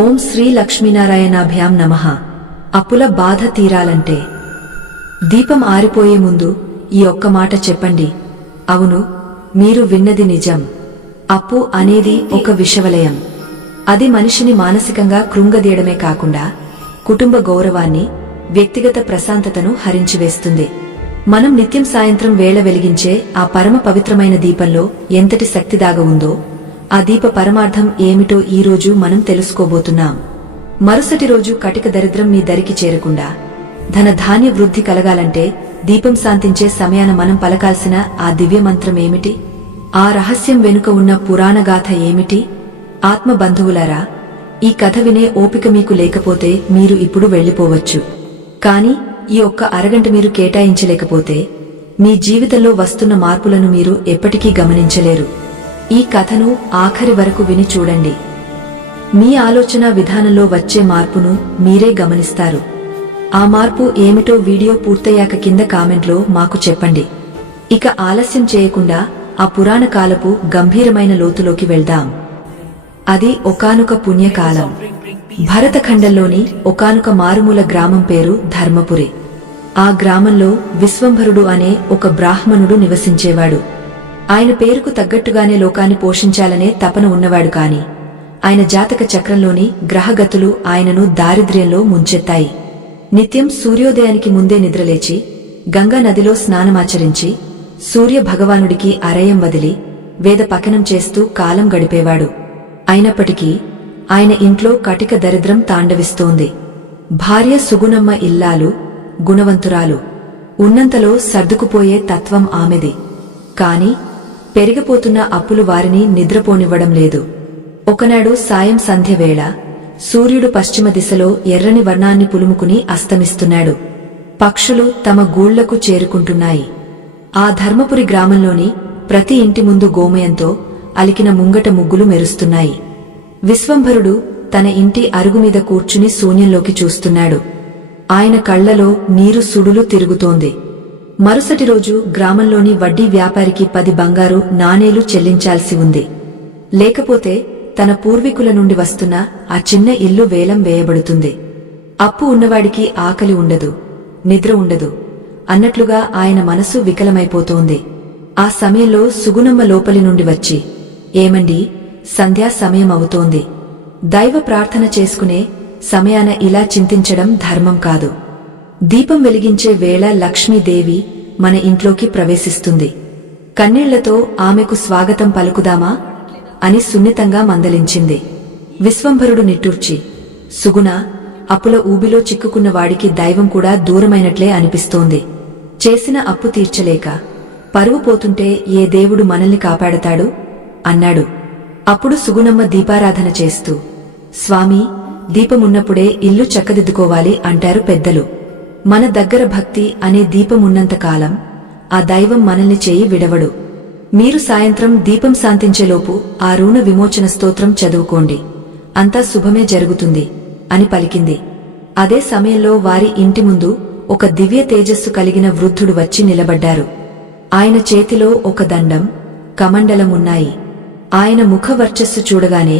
ఓం శ్రీ లక్ష్మీనారాయణాభ్యాం నమః. అప్పుల బాధ తీరాలంటే దీపం ఆరిపోయే ముందు ఈ ఒక్క మాట చెప్పండి. అవును, మీరు విన్నది నిజం. అప్పు అనేది ఒక విషవలయం. అది మనిషిని మానసికంగా కృంగదీయడమే కాకుండా కుటుంబ గౌరవాన్ని, వ్యక్తిగత ప్రశాంతతను హరించివేస్తుంది. మనం నిత్యం సాయంత్రం వేళ వెలిగించే ఆ పరమ పవిత్రమైన దీపంలో ఎంతటి శక్తి దాగ ఉందో, ఆ దీప పరమార్థం ఏమిటో ఈరోజు మనం తెలుసుకోబోతున్నాం. మరుసటి రోజు కటిక దరిద్రం మీ దరికి చేరకుండా ధన ధాన్య వృద్ధి కలగాలంటే దీపం శాంతించే సమయాన మనం పలకాల్సిన ఆ దివ్య మంత్రం ఏమిటి? ఆ రహస్యం వెనుక ఉన్న పురాణగాథ ఏమిటి? ఆత్మ బంధువులారా, ఈ కథ వినే ఓపిక మీకు లేకపోతే మీరు ఇప్పుడు వెళ్లిపోవచ్చు. కాని ఈ ఒక్క అరగంట మీరు కేటాయించలేకపోతే మీ జీవితంలో వస్తున్న మార్పులను మీరు ఎప్పటికీ గమనించలేరు. ఈ కథను ఆఖరి వరకు విని చూడండి. మీ ఆలోచన విధానంలో వచ్చే మార్పును మీరే గమనిస్తారు. ఆ మార్పు ఏమిటో వీడియో పూర్తయ్యాక కింద కామెంట్లో మాకు చెప్పండి. ఇక ఆలస్యం చేయకుండా ఆ పురాణ కాలపు గంభీరమైన లోతులోకి వెళ్దాం. అది ఒకానొక పుణ్యకాలం. భరతఖండంలోని ఒకానొక మారుమూల గ్రామం పేరు ధర్మపురి. ఆ గ్రామంలో విశ్వంభరుడు అనే ఒక బ్రాహ్మణుడు నివసించేవాడు. ఆయన పేరుకు తగ్గట్టుగానే లోకాన్ని పోషించాలనే తపన ఉన్నవాడు. కాని ఆయన జాతక చక్రంలోని గ్రహగతులు ఆయనను దారిద్ర్యంలో ముంచెత్తాయి. నిత్యం సూర్యోదయానికి ముందే నిద్రలేచి గంగా నదిలో స్నానమాచరించి సూర్య భగవానుడికి అరయం వదిలి వేద పఠనం చేస్తూ కాలం గడిపేవాడు. అయినప్పటికీ ఆయన ఇంట్లో కటిక దరిద్రం తాండవిస్తోంది. భార్య సుగుణమ్మ ఇల్లాలు, గుణవంతురాలు. ఉన్నంతలో సర్దుకుపోయే తత్వం ఆమెది. కాని పెరిగిపోతున్న అప్పులు వారిని నిద్రపోనివ్వడం లేదు. ఒకనాడు సాయం సంధ్యవేళ సూర్యుడు పశ్చిమ దిశలో ఎర్రని వర్ణాన్ని పులుముకుని అస్తమిస్తున్నాడు. పక్షులు తమ గూళ్లకు చేరుకుంటున్నాయి. ఆ ధర్మపురి గ్రామంలోని ప్రతి ఇంటి ముందు గోమయంతో అలికిన ముంగట ముగ్గులు మెరుస్తున్నాయి. విశ్వంభరుడు తన ఇంటి అరుగుమీద కూర్చుని శూన్యంలోకి చూస్తున్నాడు. ఆయన కళ్లలో నీరు సుడులు తిరుగుతోంది. మరుసటి రోజు గ్రామంలోని వడ్డీ వ్యాపారికి 10 బంగారు నాణేలు చెల్లించాల్సి ఉంది. లేకపోతే తన పూర్వీకుల నుండి వస్తున్న ఆ చిన్న ఇల్లు వేలం వేయబడుతుంది. అప్పు ఉన్నవాడికి ఆకలి ఉండదు, నిద్ర ఉండదు అన్నట్లుగా ఆయన మనసు వికలమైపోతోంది. ఆ సమయంలో సుగుణమ్మ లోపలి నుండి వచ్చి, ఏమండి, సంధ్యా సమయం అవుతోంది. దైవ ప్రార్థన చేసుకునే సమయాన ఇలా చింతించడం ధర్మం కాదు. దీపం వెలిగించే వేళ లక్ష్మీదేవి మన ఇంట్లోకి ప్రవేశిస్తుంది. కన్నీళ్లతో ఆమెకు స్వాగతం పలుకుదామా అని సున్నితంగా మందలించింది. విశ్వంభరుడు నిట్టూర్చి, సుగుణ, అప్పుల ఊబిలో చిక్కుకున్న వాడికి దైవం కూడా దూరమైనట్లే అనిపిస్తోంది. చేసిన అప్పు తీర్చలేక పరువు పోతుంటే ఏ దేవుడు మనల్ని కాపాడతాడు అన్నాడు. అప్పుడు సుగుణమ్మ దీపారాధన చేస్తూ, స్వామి, దీపమున్నప్పుడే ఇల్లు చక్కదిద్దుకోవాలి అంటారు పెద్దలు. మన దగ్గర భక్తి అనే దీపమున్నంతకాలం ఆ దైవం మనల్ని చేయి విడవడు. మీరు సాయంత్రం దీపం శాంతించేలోపు ఆ రుణ విమోచన స్తోత్రం చదువుకోండి, అంతా శుభమే జరుగుతుంది అని పలికింది. అదే సమయంలో వారి ఇంటి ముందు ఒక దివ్య తేజస్సు కలిగిన వృద్ధుడు వచ్చి నిలబడ్డారు. ఆయన చేతిలో ఒక దండం, కమండలం ఉన్నాయి. ఆయన ముఖ వర్చస్సు చూడగానే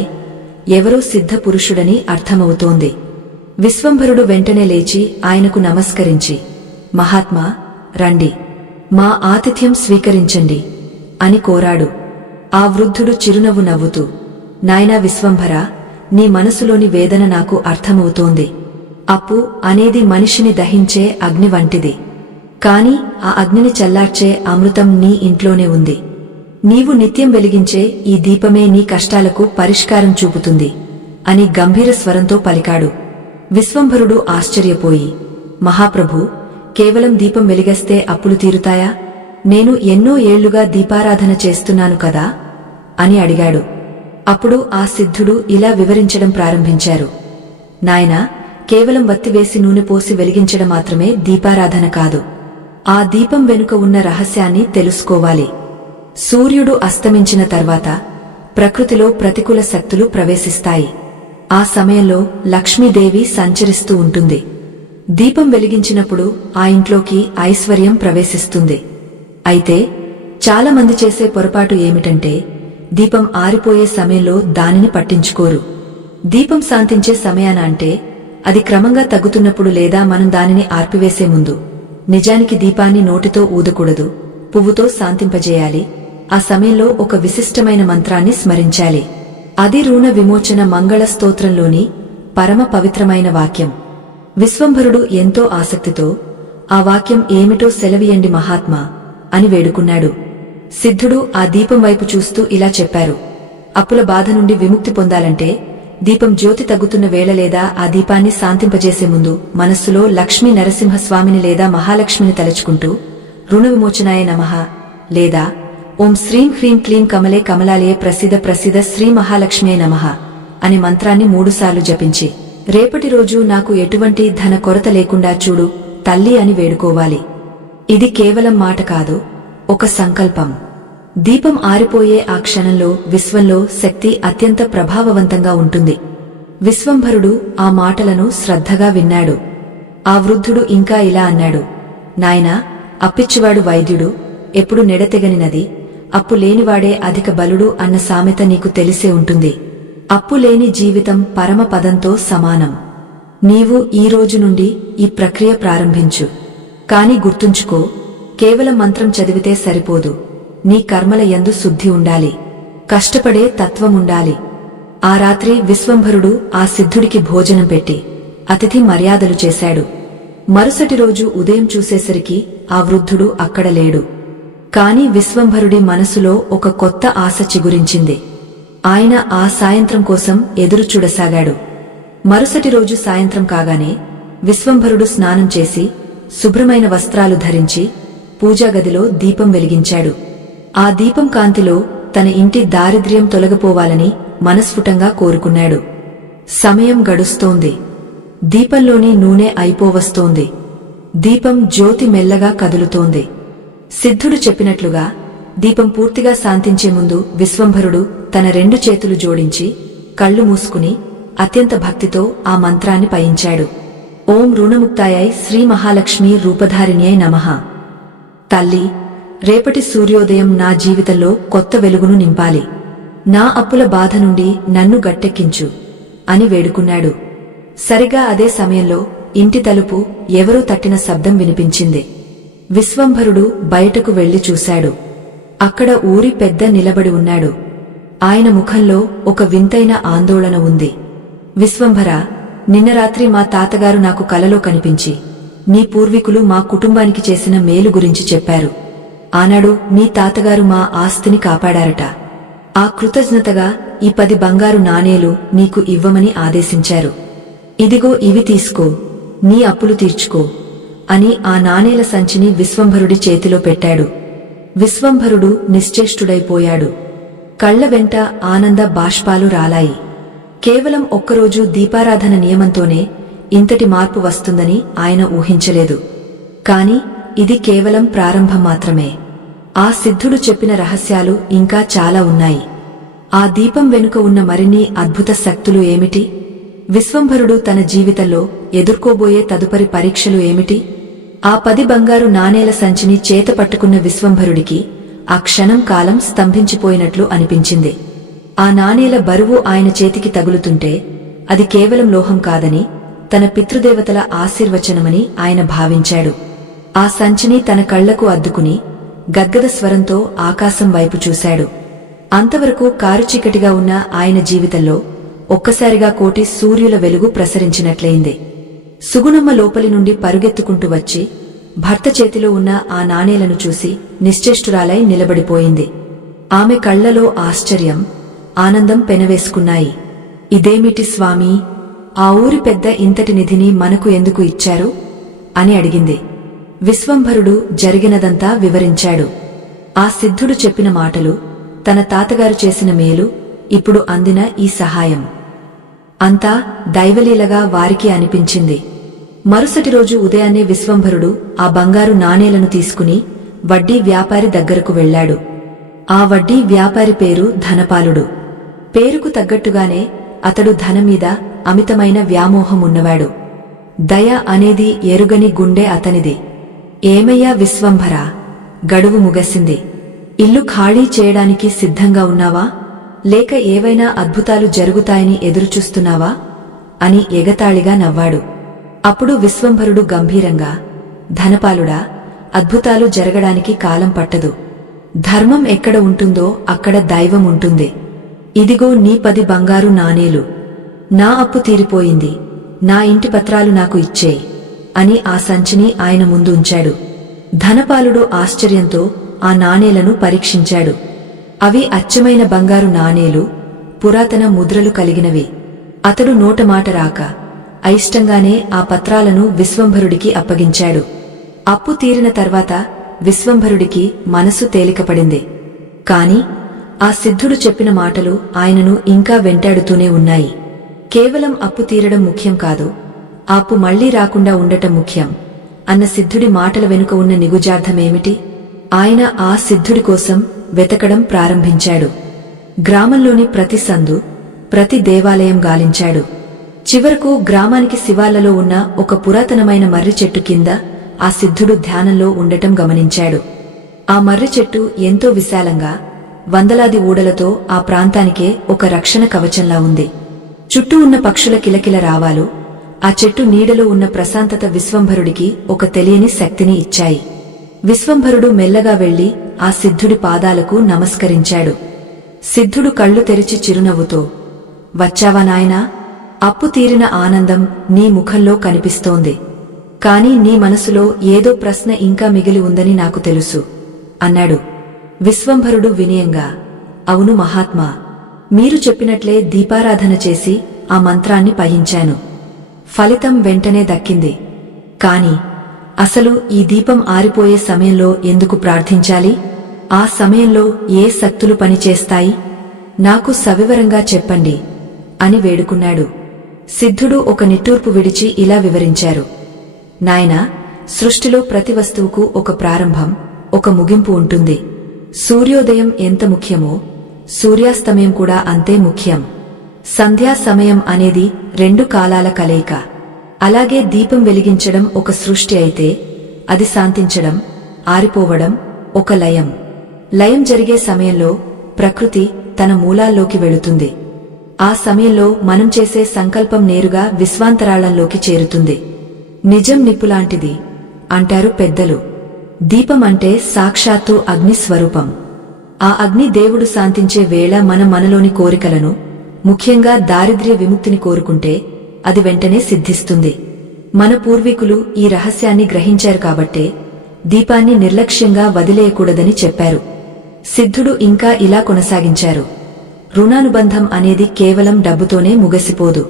ఎవరో సిద్ధ పురుషుడని అర్థమవుతోంది. విశ్వంభరుడు వెంటనే లేచి ఆయనకు నమస్కరించి, మహాత్మా, రండి, మా ఆతిథ్యం స్వీకరించండి అని కోరాడు. ఆ వృద్ధుడు చిరునవ్వు నవ్వుతూ, నాయనా విశ్వంభర, నీ మనసులోని వేదన నాకు అర్థమవుతోంది. అప్పు అనేది మనిషిని దహించే అగ్ని వంటిది. కాని ఆ అగ్నిని చల్లార్చే అమృతం నీ ఇంట్లోనే ఉంది. నీవు నిత్యం వెలిగించే ఈ దీపమే నీ కష్టాలకు పరిష్కారం చూపుతుంది అని గంభీర స్వరంతో పలికాడు. విశ్వంభరుడు ఆశ్చర్యపోయి, మహాప్రభు, కేవలం దీపం వెలిగేస్తే అప్పులు తీరుతాయా? నేను ఎన్నో ఏళ్లుగా దీపారాధన చేస్తున్నాను కదా అని అడిగాడు. అప్పుడు ఆ సిద్ధుడు ఇలా వివరించడం ప్రారంభించారు. నాయనా, కేవలం వత్తివేసి నూనె పోసి వెలిగించడం మాత్రమే దీపారాధన కాదు. ఆ దీపం వెనుక ఉన్న రహస్యాన్ని తెలుసుకోవాలి. సూర్యుడు అస్తమించిన తర్వాత ప్రకృతిలో ప్రతికూల శక్తులు ప్రవేశిస్తాయి. ఆ సమయంలో లక్ష్మీదేవి సంచరిస్తూ ఉంటుంది. దీపం వెలిగించినప్పుడు ఆ ఇంట్లోకి ఐశ్వర్యం ప్రవేశిస్తుంది. అయితే చాలా మంది చేసే పొరపాటు ఏమిటంటే దీపం ఆరిపోయే సమయంలో దానిని పట్టించుకోరు. దీపం శాంతించే సమయాన అంటే అది క్రమంగా తగ్గుతున్నప్పుడు లేదా మనం దానిని ఆర్పివేసే ముందు. నిజానికి దీపాన్ని నోటితో ఊదకూడదు, పువ్వుతో శాంతింపజేయాలి. ఆ సమయంలో ఒక విశిష్టమైన మంత్రాన్ని స్మరించాలి. అది రుణ విమోచన మంగళ స్తోత్రంలోని పరమ పవిత్రమైన వాక్యం. విశ్వంభరుడు ఎంతో ఆసక్తితో ఆ వాక్యం ఏమిటో సెలవియండి మహాత్మా అని వేడుకున్నాడు. సిద్ధుడు ఆ దీపం వైపు చూస్తూ ఇలా చెప్పారు: అప్పుల బాధ నుండి విముక్తి పొందాలంటే దీపం జ్యోతి తగ్గుతున్న వేళ లేదా ఆ దీపాన్ని శాంతింపజేసే ముందు మనస్సులో లక్ష్మీ నరసింహస్వామిని లేదా మహాలక్ష్మిని తలుచుకుంటూ రుణ విమోచనాయ నమః లేదా ఓం శ్రీం హ్రీం క్లీం కమలే కమలాలయే ప్రసిద్ధ ప్రసిద్ధ శ్రీ మహాలక్ష్మ్యై నమః అనే మంత్రాన్ని 3 సార్లు జపించి రేపటి రోజు నాకు ఎటువంటి ధన కొరత లేకుండా చూడు తల్లి అని వేడుకోవాలి. ఇది కేవలం మాట కాదు, ఒక సంకల్పం. దీపం ఆరిపోయే ఆ క్షణంలో విశ్వంలో శక్తి అత్యంత ప్రభావవంతంగా ఉంటుంది. విశ్వంభరుడు ఆ మాటలను శ్రద్ధగా విన్నాడు. ఆ వృద్ధుడు ఇంకా ఇలా అన్నాడు: నాయనా, అప్పిచ్చివాడు వైద్యుడు, ఎప్పుడు నెడతెగనినది, అప్పు లేనివాడే అధిక బలుడు అన్న సామెత నీకు తెలిసే ఉంటుంది. అప్పు లేని జీవితం పరమ పదంతో సమానం. నీవు ఈ రోజు నుండి ఈ ప్రక్రియ ప్రారంభించు. కాని గుర్తుంచుకో, కేవలం మంత్రం చదివితే సరిపోదు. నీ కర్మల యందు శుద్ధి ఉండాలి, కష్టపడే తత్వముండాలి. ఆ రాత్రి విశ్వంభరుడు ఆ సిద్ధుడికి భోజనం పెట్టి అతిథి మర్యాదలు చేశాడు. మరుసటి రోజు ఉదయం చూసేసరికి ఆ వృద్ధుడు అక్కడ లేడు. కాని విశ్వంభరుడి మనసులో ఒక కొత్త ఆశ చిగురించింది. ఆయన ఆ సాయంత్రం కోసం ఎదురుచూడసాగాడు. మరుసటి రోజు సాయంత్రం కాగానే విశ్వంభరుడు స్నానం చేసి శుభ్రమైన వస్త్రాలు ధరించి పూజాగదిలో దీపం వెలిగించాడు. ఆ దీపం కాంతిలో తన ఇంటి దారిద్ర్యం తొలగిపోవాలని మనస్ఫుటంగా కోరుకున్నాడు. సమయం గడుస్తోంది. దీపంలోని నూనె అయిపోవస్తోంది. దీపం జ్యోతి మెల్లగా కదులుతోంది. సిద్ధుడు చెప్పినట్లుగా దీపం పూర్తిగా శాంతించే ముందు విశ్వంభరుడు తన 2 చేతులు జోడించి కళ్ళు మూసుకుని అత్యంత భక్తితో ఆ మంత్రాన్ని పయించాడు. ఓం రుణముక్తాయై శ్రీ మహాలక్ష్మీ రూపధారిణ్యై నమః. తల్లి, రేపటి సూర్యోదయం నా జీవితంలో కొత్త వెలుగును నింపాలి. నా అప్పుల బాధ నుండి నన్ను గట్టెక్కించు అని వేడుకున్నాడు. సరిగా అదే సమయంలో ఇంటి తలుపు ఎవరో తట్టిన శబ్దం వినిపించింది. విశ్వంభరుడు బయటకు వెళ్లి చూశాడు. అక్కడ ఊరి పెద్ద నిలబడి ఉన్నాడు. ఆయన ముఖంలో ఒక వింతైన ఆందోళన ఉంది. విశ్వంభరా, నిన్న రాత్రి మా తాతగారు నాకు కలలో కనిపించి నీ పూర్వీకులు మా కుటుంబానికి చేసిన మేలు గురించి చెప్పారు. ఆనాడు నీ తాతగారు మా ఆస్తిని కాపాడారట. ఆ కృతజ్ఞతగా ఈ 10 బంగారు నాణేలు నీకు ఇవ్వమని ఆదేశించారు. ఇదిగో ఇవి తీసుకో, నీ అప్పులు తీర్చుకో అని ఆ నాణేల సంచిని విశ్వంభరుడి చేతిలో పెట్టాడు. విశ్వంభరుడు నిశ్చేష్టుడైపోయాడు. కళ్ల వెంట ఆనంద బాష్పాలు రాలాయి. కేవలం ఒక్కరోజు దీపారాధన నియమంతోనే ఇంతటి మార్పు వస్తుందని ఆయన ఊహించలేదు. కాని ఇది కేవలం ప్రారంభం మాత్రమే. ఆ సిద్ధుడు చెప్పిన రహస్యాలు ఇంకా చాలా ఉన్నాయి. ఆ దీపం వెనుక ఉన్న మరిన్ని అద్భుత శక్తులు ఏమిటి? విశ్వంభరుడు తన జీవితంలో ఎదుర్కోబోయే తదుపరి పరీక్షలు ఏమిటి? ఆ 10 బంగారు నాణేల సంచిని చేత పట్టుకున్న విశ్వంభరుడికి ఆ క్షణం కాలం స్తంభించిపోయినట్లు అనిపించింది. ఆ నాణేల బరువు ఆయన చేతికి తగులుతుంటే అది కేవలం లోహం కాదని, తన పితృదేవతల ఆశీర్వచనమని ఆయన భావించాడు. ఆ సంచిని తన కళ్లకు అద్దుకుని గద్గద స్వరంతో ఆకాశం వైపు చూశాడు. అంతవరకు కారుచీకటిగా ఉన్న ఆయన జీవితంలో ఒక్కసారిగా కోటి సూర్యుల వెలుగు ప్రసరించినట్లయింది. సుగుణమ్మ లోపలి నుండి పరుగెత్తుకుంటూ వచ్చి భర్త చేతిలో ఉన్న ఆ నాణేలను చూసి నిశ్చేష్టురాలై నిలబడిపోయింది. ఆమె కళ్లలో ఆశ్చర్యం, ఆనందం పెనవేసుకున్నాయి. ఇదేమిటి స్వామీ, ఆ ఊరి పెద్ద ఇంతటి నిధిని మనకు ఎందుకు ఇచ్చారు అని అడిగింది. విశ్వంభరుడు జరిగినదంతా వివరించాడు. ఆ సిద్ధుడు చెప్పిన మాటలు, తన తాతగారు చేసిన మేలు, ఇప్పుడు అందిన ఈ సహాయం అంతా దైవలీలగా వారికి అనిపించింది. మరుసటి రోజు ఉదయాన్నే విశ్వంభరుడు ఆ బంగారు నాణేలను తీసుకుని వడ్డీ వ్యాపారి దగ్గరకు వెళ్లాడు. ఆ వడ్డీ వ్యాపారి పేరు ధనపాలుడు. పేరుకు తగ్గట్టుగానే అతడు ధనమీద అమితమైన వ్యామోహం ఉన్నవాడు. దయ అనేది ఎరుగని గుండె అతనిది. ఏమయ్యా విశ్వంభరా, గడువు ముగసింది. ఇల్లు ఖాళీ చేయడానికి సిద్ధంగా ఉన్నావా లేక ఏవైనా అద్భుతాలు జరుగుతాయని ఎదురుచూస్తున్నావా అని ఎగతాళిగా నవ్వాడు. అప్పుడు విశ్వంభరుడు గంభీరంగా, ధనపాలుడా, అద్భుతాలు జరగడానికి కాలం పట్టదు. ధర్మం ఎక్కడ ఉంటుందో అక్కడ దైవం ఉంటుంది. ఇదిగో నీ 10 బంగారు నాణేలు. నా అప్పు తీరిపోయింది. నా ఇంటి పత్రాలు నాకు ఇచ్చేయ్ అని ఆ సంచిని ఆయన ముందు ఉంచాడు. ధనపాలుడు ఆశ్చర్యంతో ఆ నాణేలను పరీక్షించాడు. అవి అచ్చమైన బంగారు నాణేలు, పురాతన ముద్రలు కలిగినవి. అతడు నోటమాట రాక అయిష్టంగానే ఆ పత్రాలను విశ్వంభరుడికి అప్పగించాడు. అప్పు తీరిన తర్వాత విశ్వంభరుడికి మనసు తేలికపడింది. కాని ఆ సిద్ధుడు చెప్పిన మాటలు ఆయనను ఇంకా వెంటాడుతూనే ఉన్నాయి. కేవలం అప్పు తీరడం ముఖ్యం కాదు, ఆ అప్పు మళ్లీ రాకుండా ఉండటం ముఖ్యం అన్న సిద్ధుడి మాటల వెనుక ఉన్న నిగుజార్థమేమిటి? ఆయన ఆ సిద్ధుడి కోసం వెతకడం ప్రారంభించాడు. గ్రామంలోని ప్రతి సందు, ప్రతి దేవాలయం గాలించాడు. చివరకు గ్రామానికి శివార్లలో ఉన్న ఒక పురాతనమైన మర్రి చెట్టు కింద ఆ సిద్ధుడు ధ్యానంలో ఉండటం గమనించాడు. ఆ మర్రి చెట్టు ఎంతో విశాలంగా, వందలాది ఊడలతో ఆ ప్రాంతానికే ఒక రక్షణ కవచంలా ఉంది. చుట్టూ ఉన్న పక్షుల కిలకిల రావాలు, ఆ చెట్టు నీడలో ఉన్న ప్రశాంతత విశ్వంభరుడికి ఒక తెలియని శక్తిని ఇచ్చాయి. విశ్వంభరుడు మెల్లగా వెళ్లి ఆ సిద్ధుడి పాదాలకు నమస్కరించాడు. సిద్ధుడు కళ్ళు తెరిచి చిరునవ్వుతో, వచ్చావా నాయనా? అప్పు తీరిన ఆనందం నీ ముఖంలో కనిపిస్తోంది. కాని నీ మనసులో ఏదో ప్రశ్న ఇంకా మిగిలి ఉందని నాకు తెలుసు అన్నాడు. విశ్వంభరుడు వినయంగా, అవును మహాత్మా, మీరు చెప్పినట్లే దీపారాధన చేసి ఆ మంత్రాన్ని పయించాను. ఫలితం వెంటనే దక్కింది. కాని అసలు ఈ దీపం ఆరిపోయే సమయంలో ఎందుకు ప్రార్థించాలి? ఆ సమయంలో ఏ శక్తులు పనిచేస్తాయి? నాకు సవివరంగా చెప్పండి అని వేడుకున్నాడు. సిద్ధుడు ఒక నిట్టూర్పు విడిచి ఇలా వివరించారు. నాయనా, సృష్టిలో ప్రతి వస్తువుకు ఒక ప్రారంభం, ఒక ముగింపు ఉంటుంది. సూర్యోదయం ఎంత ముఖ్యమో సూర్యాస్తమయం కూడా అంతే ముఖ్యం. సంధ్యా సమయం అనేది 2 కాలాల కలయిక. అలాగే దీపం వెలిగించడం ఒక సృష్టి అయితే అది శాంతించడం, ఆరిపోవడం ఒక లయం. లయం జరిగే సమయంలో ప్రకృతి తన మూలాల్లోకి వెళుతుంది. ఆ సమయంలో మనం చేసే సంకల్పం నేరుగా విశ్వాంతరాళంలోకి చేరుతుంది. నిజం నిప్పులాంటిది అంటారు పెద్దలు. దీపం అంటే సాక్షాత్తు అగ్ని స్వరూపం. ఆ అగ్ని దేవుడు శాంతించే వేళ మనం మనలోని కోరికలను, ముఖ్యంగా దారిద్ర్య విముక్తిని కోరుకుంటే అది వెంటనే సిద్ధిస్తుంది. మన పూర్వీకులు ఈ రహస్యాన్ని గ్రహించారు కాబట్టే దీపాన్ని నిర్లక్ష్యంగా వదిలేయకూడదని చెప్పారు. సిద్ధుడు ఇంకా ఇలా కొనసాగించారు. రుణానుబంధం అనేది కేవలం డబ్బుతోనే ముగసిపోదు.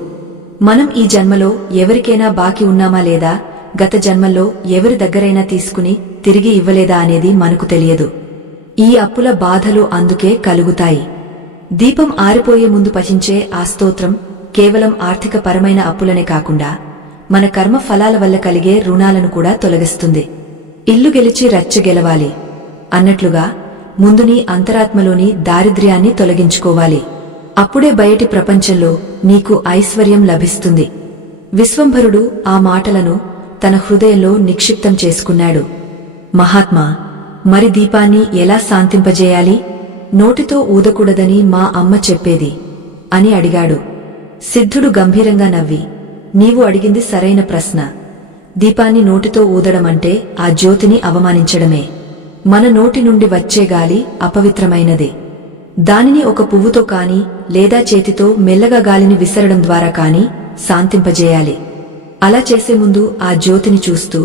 మనం ఈ జన్మలో ఎవరికైనా బాకీ ఉన్నామా లేదా, గత జన్మల్లో ఎవరి దగ్గరైనా తీసుకుని తిరిగి ఇవ్వలేదా అనేది మనకు తెలియదు. ఈ అప్పుల బాధలు అందుకే కలుగుతాయి. దీపం ఆరిపోయే ముందు పఠించే ఆ స్తోత్రం కేవలం ఆర్థిక పరమైన అప్పులనే కాకుండా మన కర్మ ఫలాల వల్ల కలిగే రుణాలను కూడా తొలగిస్తుంది. ఇల్లు గెలిచి రచ్చ గెలవాలి అన్నట్లుగా ముందు నీ అంతరాత్మలోని దారిద్ర్యాన్ని తొలగించుకోవాలి. అప్పుడే బయటి ప్రపంచంలో నీకు ఐశ్వర్యం లభిస్తుంది. విశ్వంభరుడు ఆ మాటలను తన హృదయంలో నిక్షిప్తం చేసుకున్నాడు. మహాత్మా, మరి దీపాన్ని ఎలా శాంతింపజేయాలి? నోటితో ఊదకూడదని మా అమ్మ చెప్పేది అని అడిగాడు. సిద్ధుడు గంభీరంగా నవ్వి, నీవు అడిగింది సరైన ప్రశ్న. దీపాన్ని నోటితో ఊదడమంటే ఆ జ్యోతిని అవమానించడమే. మన నోటి నుండి వచ్చే గాలి అపవిత్రమైనది. దానిని ఒక పువ్వుతో కాని లేదా చేతితో మెల్లగా గాలిని విసరడం ద్వారా కాని శాంతింపజేయాలి. అలా చేసే ముందు ఆ జ్యోతిని చూస్తూ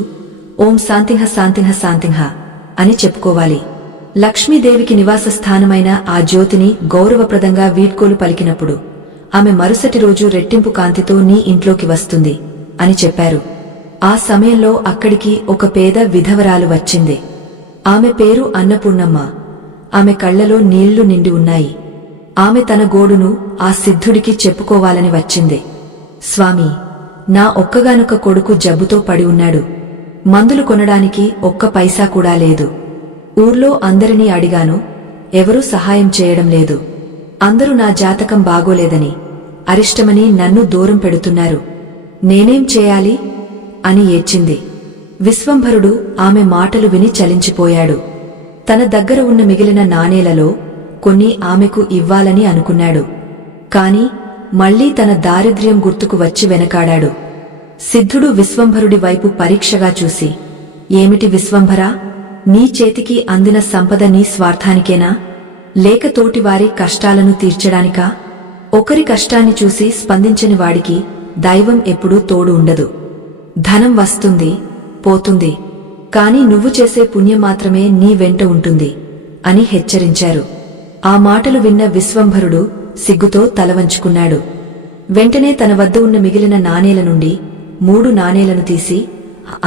ఓం శాంతింహ శాంతింహ శాంతింహ అని చెప్పుకోవాలి. లక్ష్మీదేవికి నివాస స్థానమైన ఆ జ్యోతిని గౌరవప్రదంగా వీడ్కోలు పలికినప్పుడు ఆమె మరుసటి రోజు రెట్టింపు కాంతితో నీ ఇంట్లోకి వస్తుంది అని చెప్పారు. ఆ సమయంలో అక్కడికి ఒక పేద విధవరాలు వచ్చింది. ఆమె పేరు అన్నపూర్ణమ్మ. ఆమె కళ్లలో నీళ్లు నిండి ఉన్నాయి. ఆమె తన గోడును ఆ సిద్ధుడికి చెప్పుకోవాలని వచ్చింది. స్వామీ, నా ఒక్కగానొక్క కొడుకు జబ్బుతో పడి ఉన్నాడు. మందులు కొనడానికి ఒక్క పైసా కూడా లేదు. ఊర్లో అందరినీ అడిగాను, ఎవరూ సహాయం చేయడం లేదు. అందరూ నా జాతకం బాగోలేదని, అరిష్టమని నన్ను దూరం పెడుతున్నారు. నేనేం చేయాలి అని ఏడ్చింది. విశ్వంభరుడు ఆమె మాటలు విని చలించిపోయాడు. తన దగ్గర ఉన్న మిగిలిన నాణేలలో కొన్ని ఆమెకు ఇవ్వాలని అనుకున్నాడు. కాని మళ్లీ తన దారిద్ర్యం గుర్తుకు వచ్చి వెనకాడాడు. సిద్ధుడు విశ్వంభరుడి వైపు పరీక్షగా చూసి, ఏమిటి విశ్వంభరా, నీ చేతికి అందిన సంపద నీ స్వార్థానికేనా, లేక తోటివారి కష్టాలను తీర్చడానికా? ఒకరి కష్టాన్ని చూసి స్పందించని వాడికి దైవం ఎప్పుడూ తోడు ఉండదు. ధనం వస్తుంది, పోతుంది, కాని నువ్వు చేసే పుణ్యం మాత్రమే నీ వెంట ఉంటుంది అని హెచ్చరించారు. ఆ మాటలు విన్న విశ్వంభరుడు సిగ్గుతో తలవంచుకున్నాడు. వెంటనే తన వద్ద ఉన్న మిగిలిన నాణేల నుండి 3 నాణేలను తీసి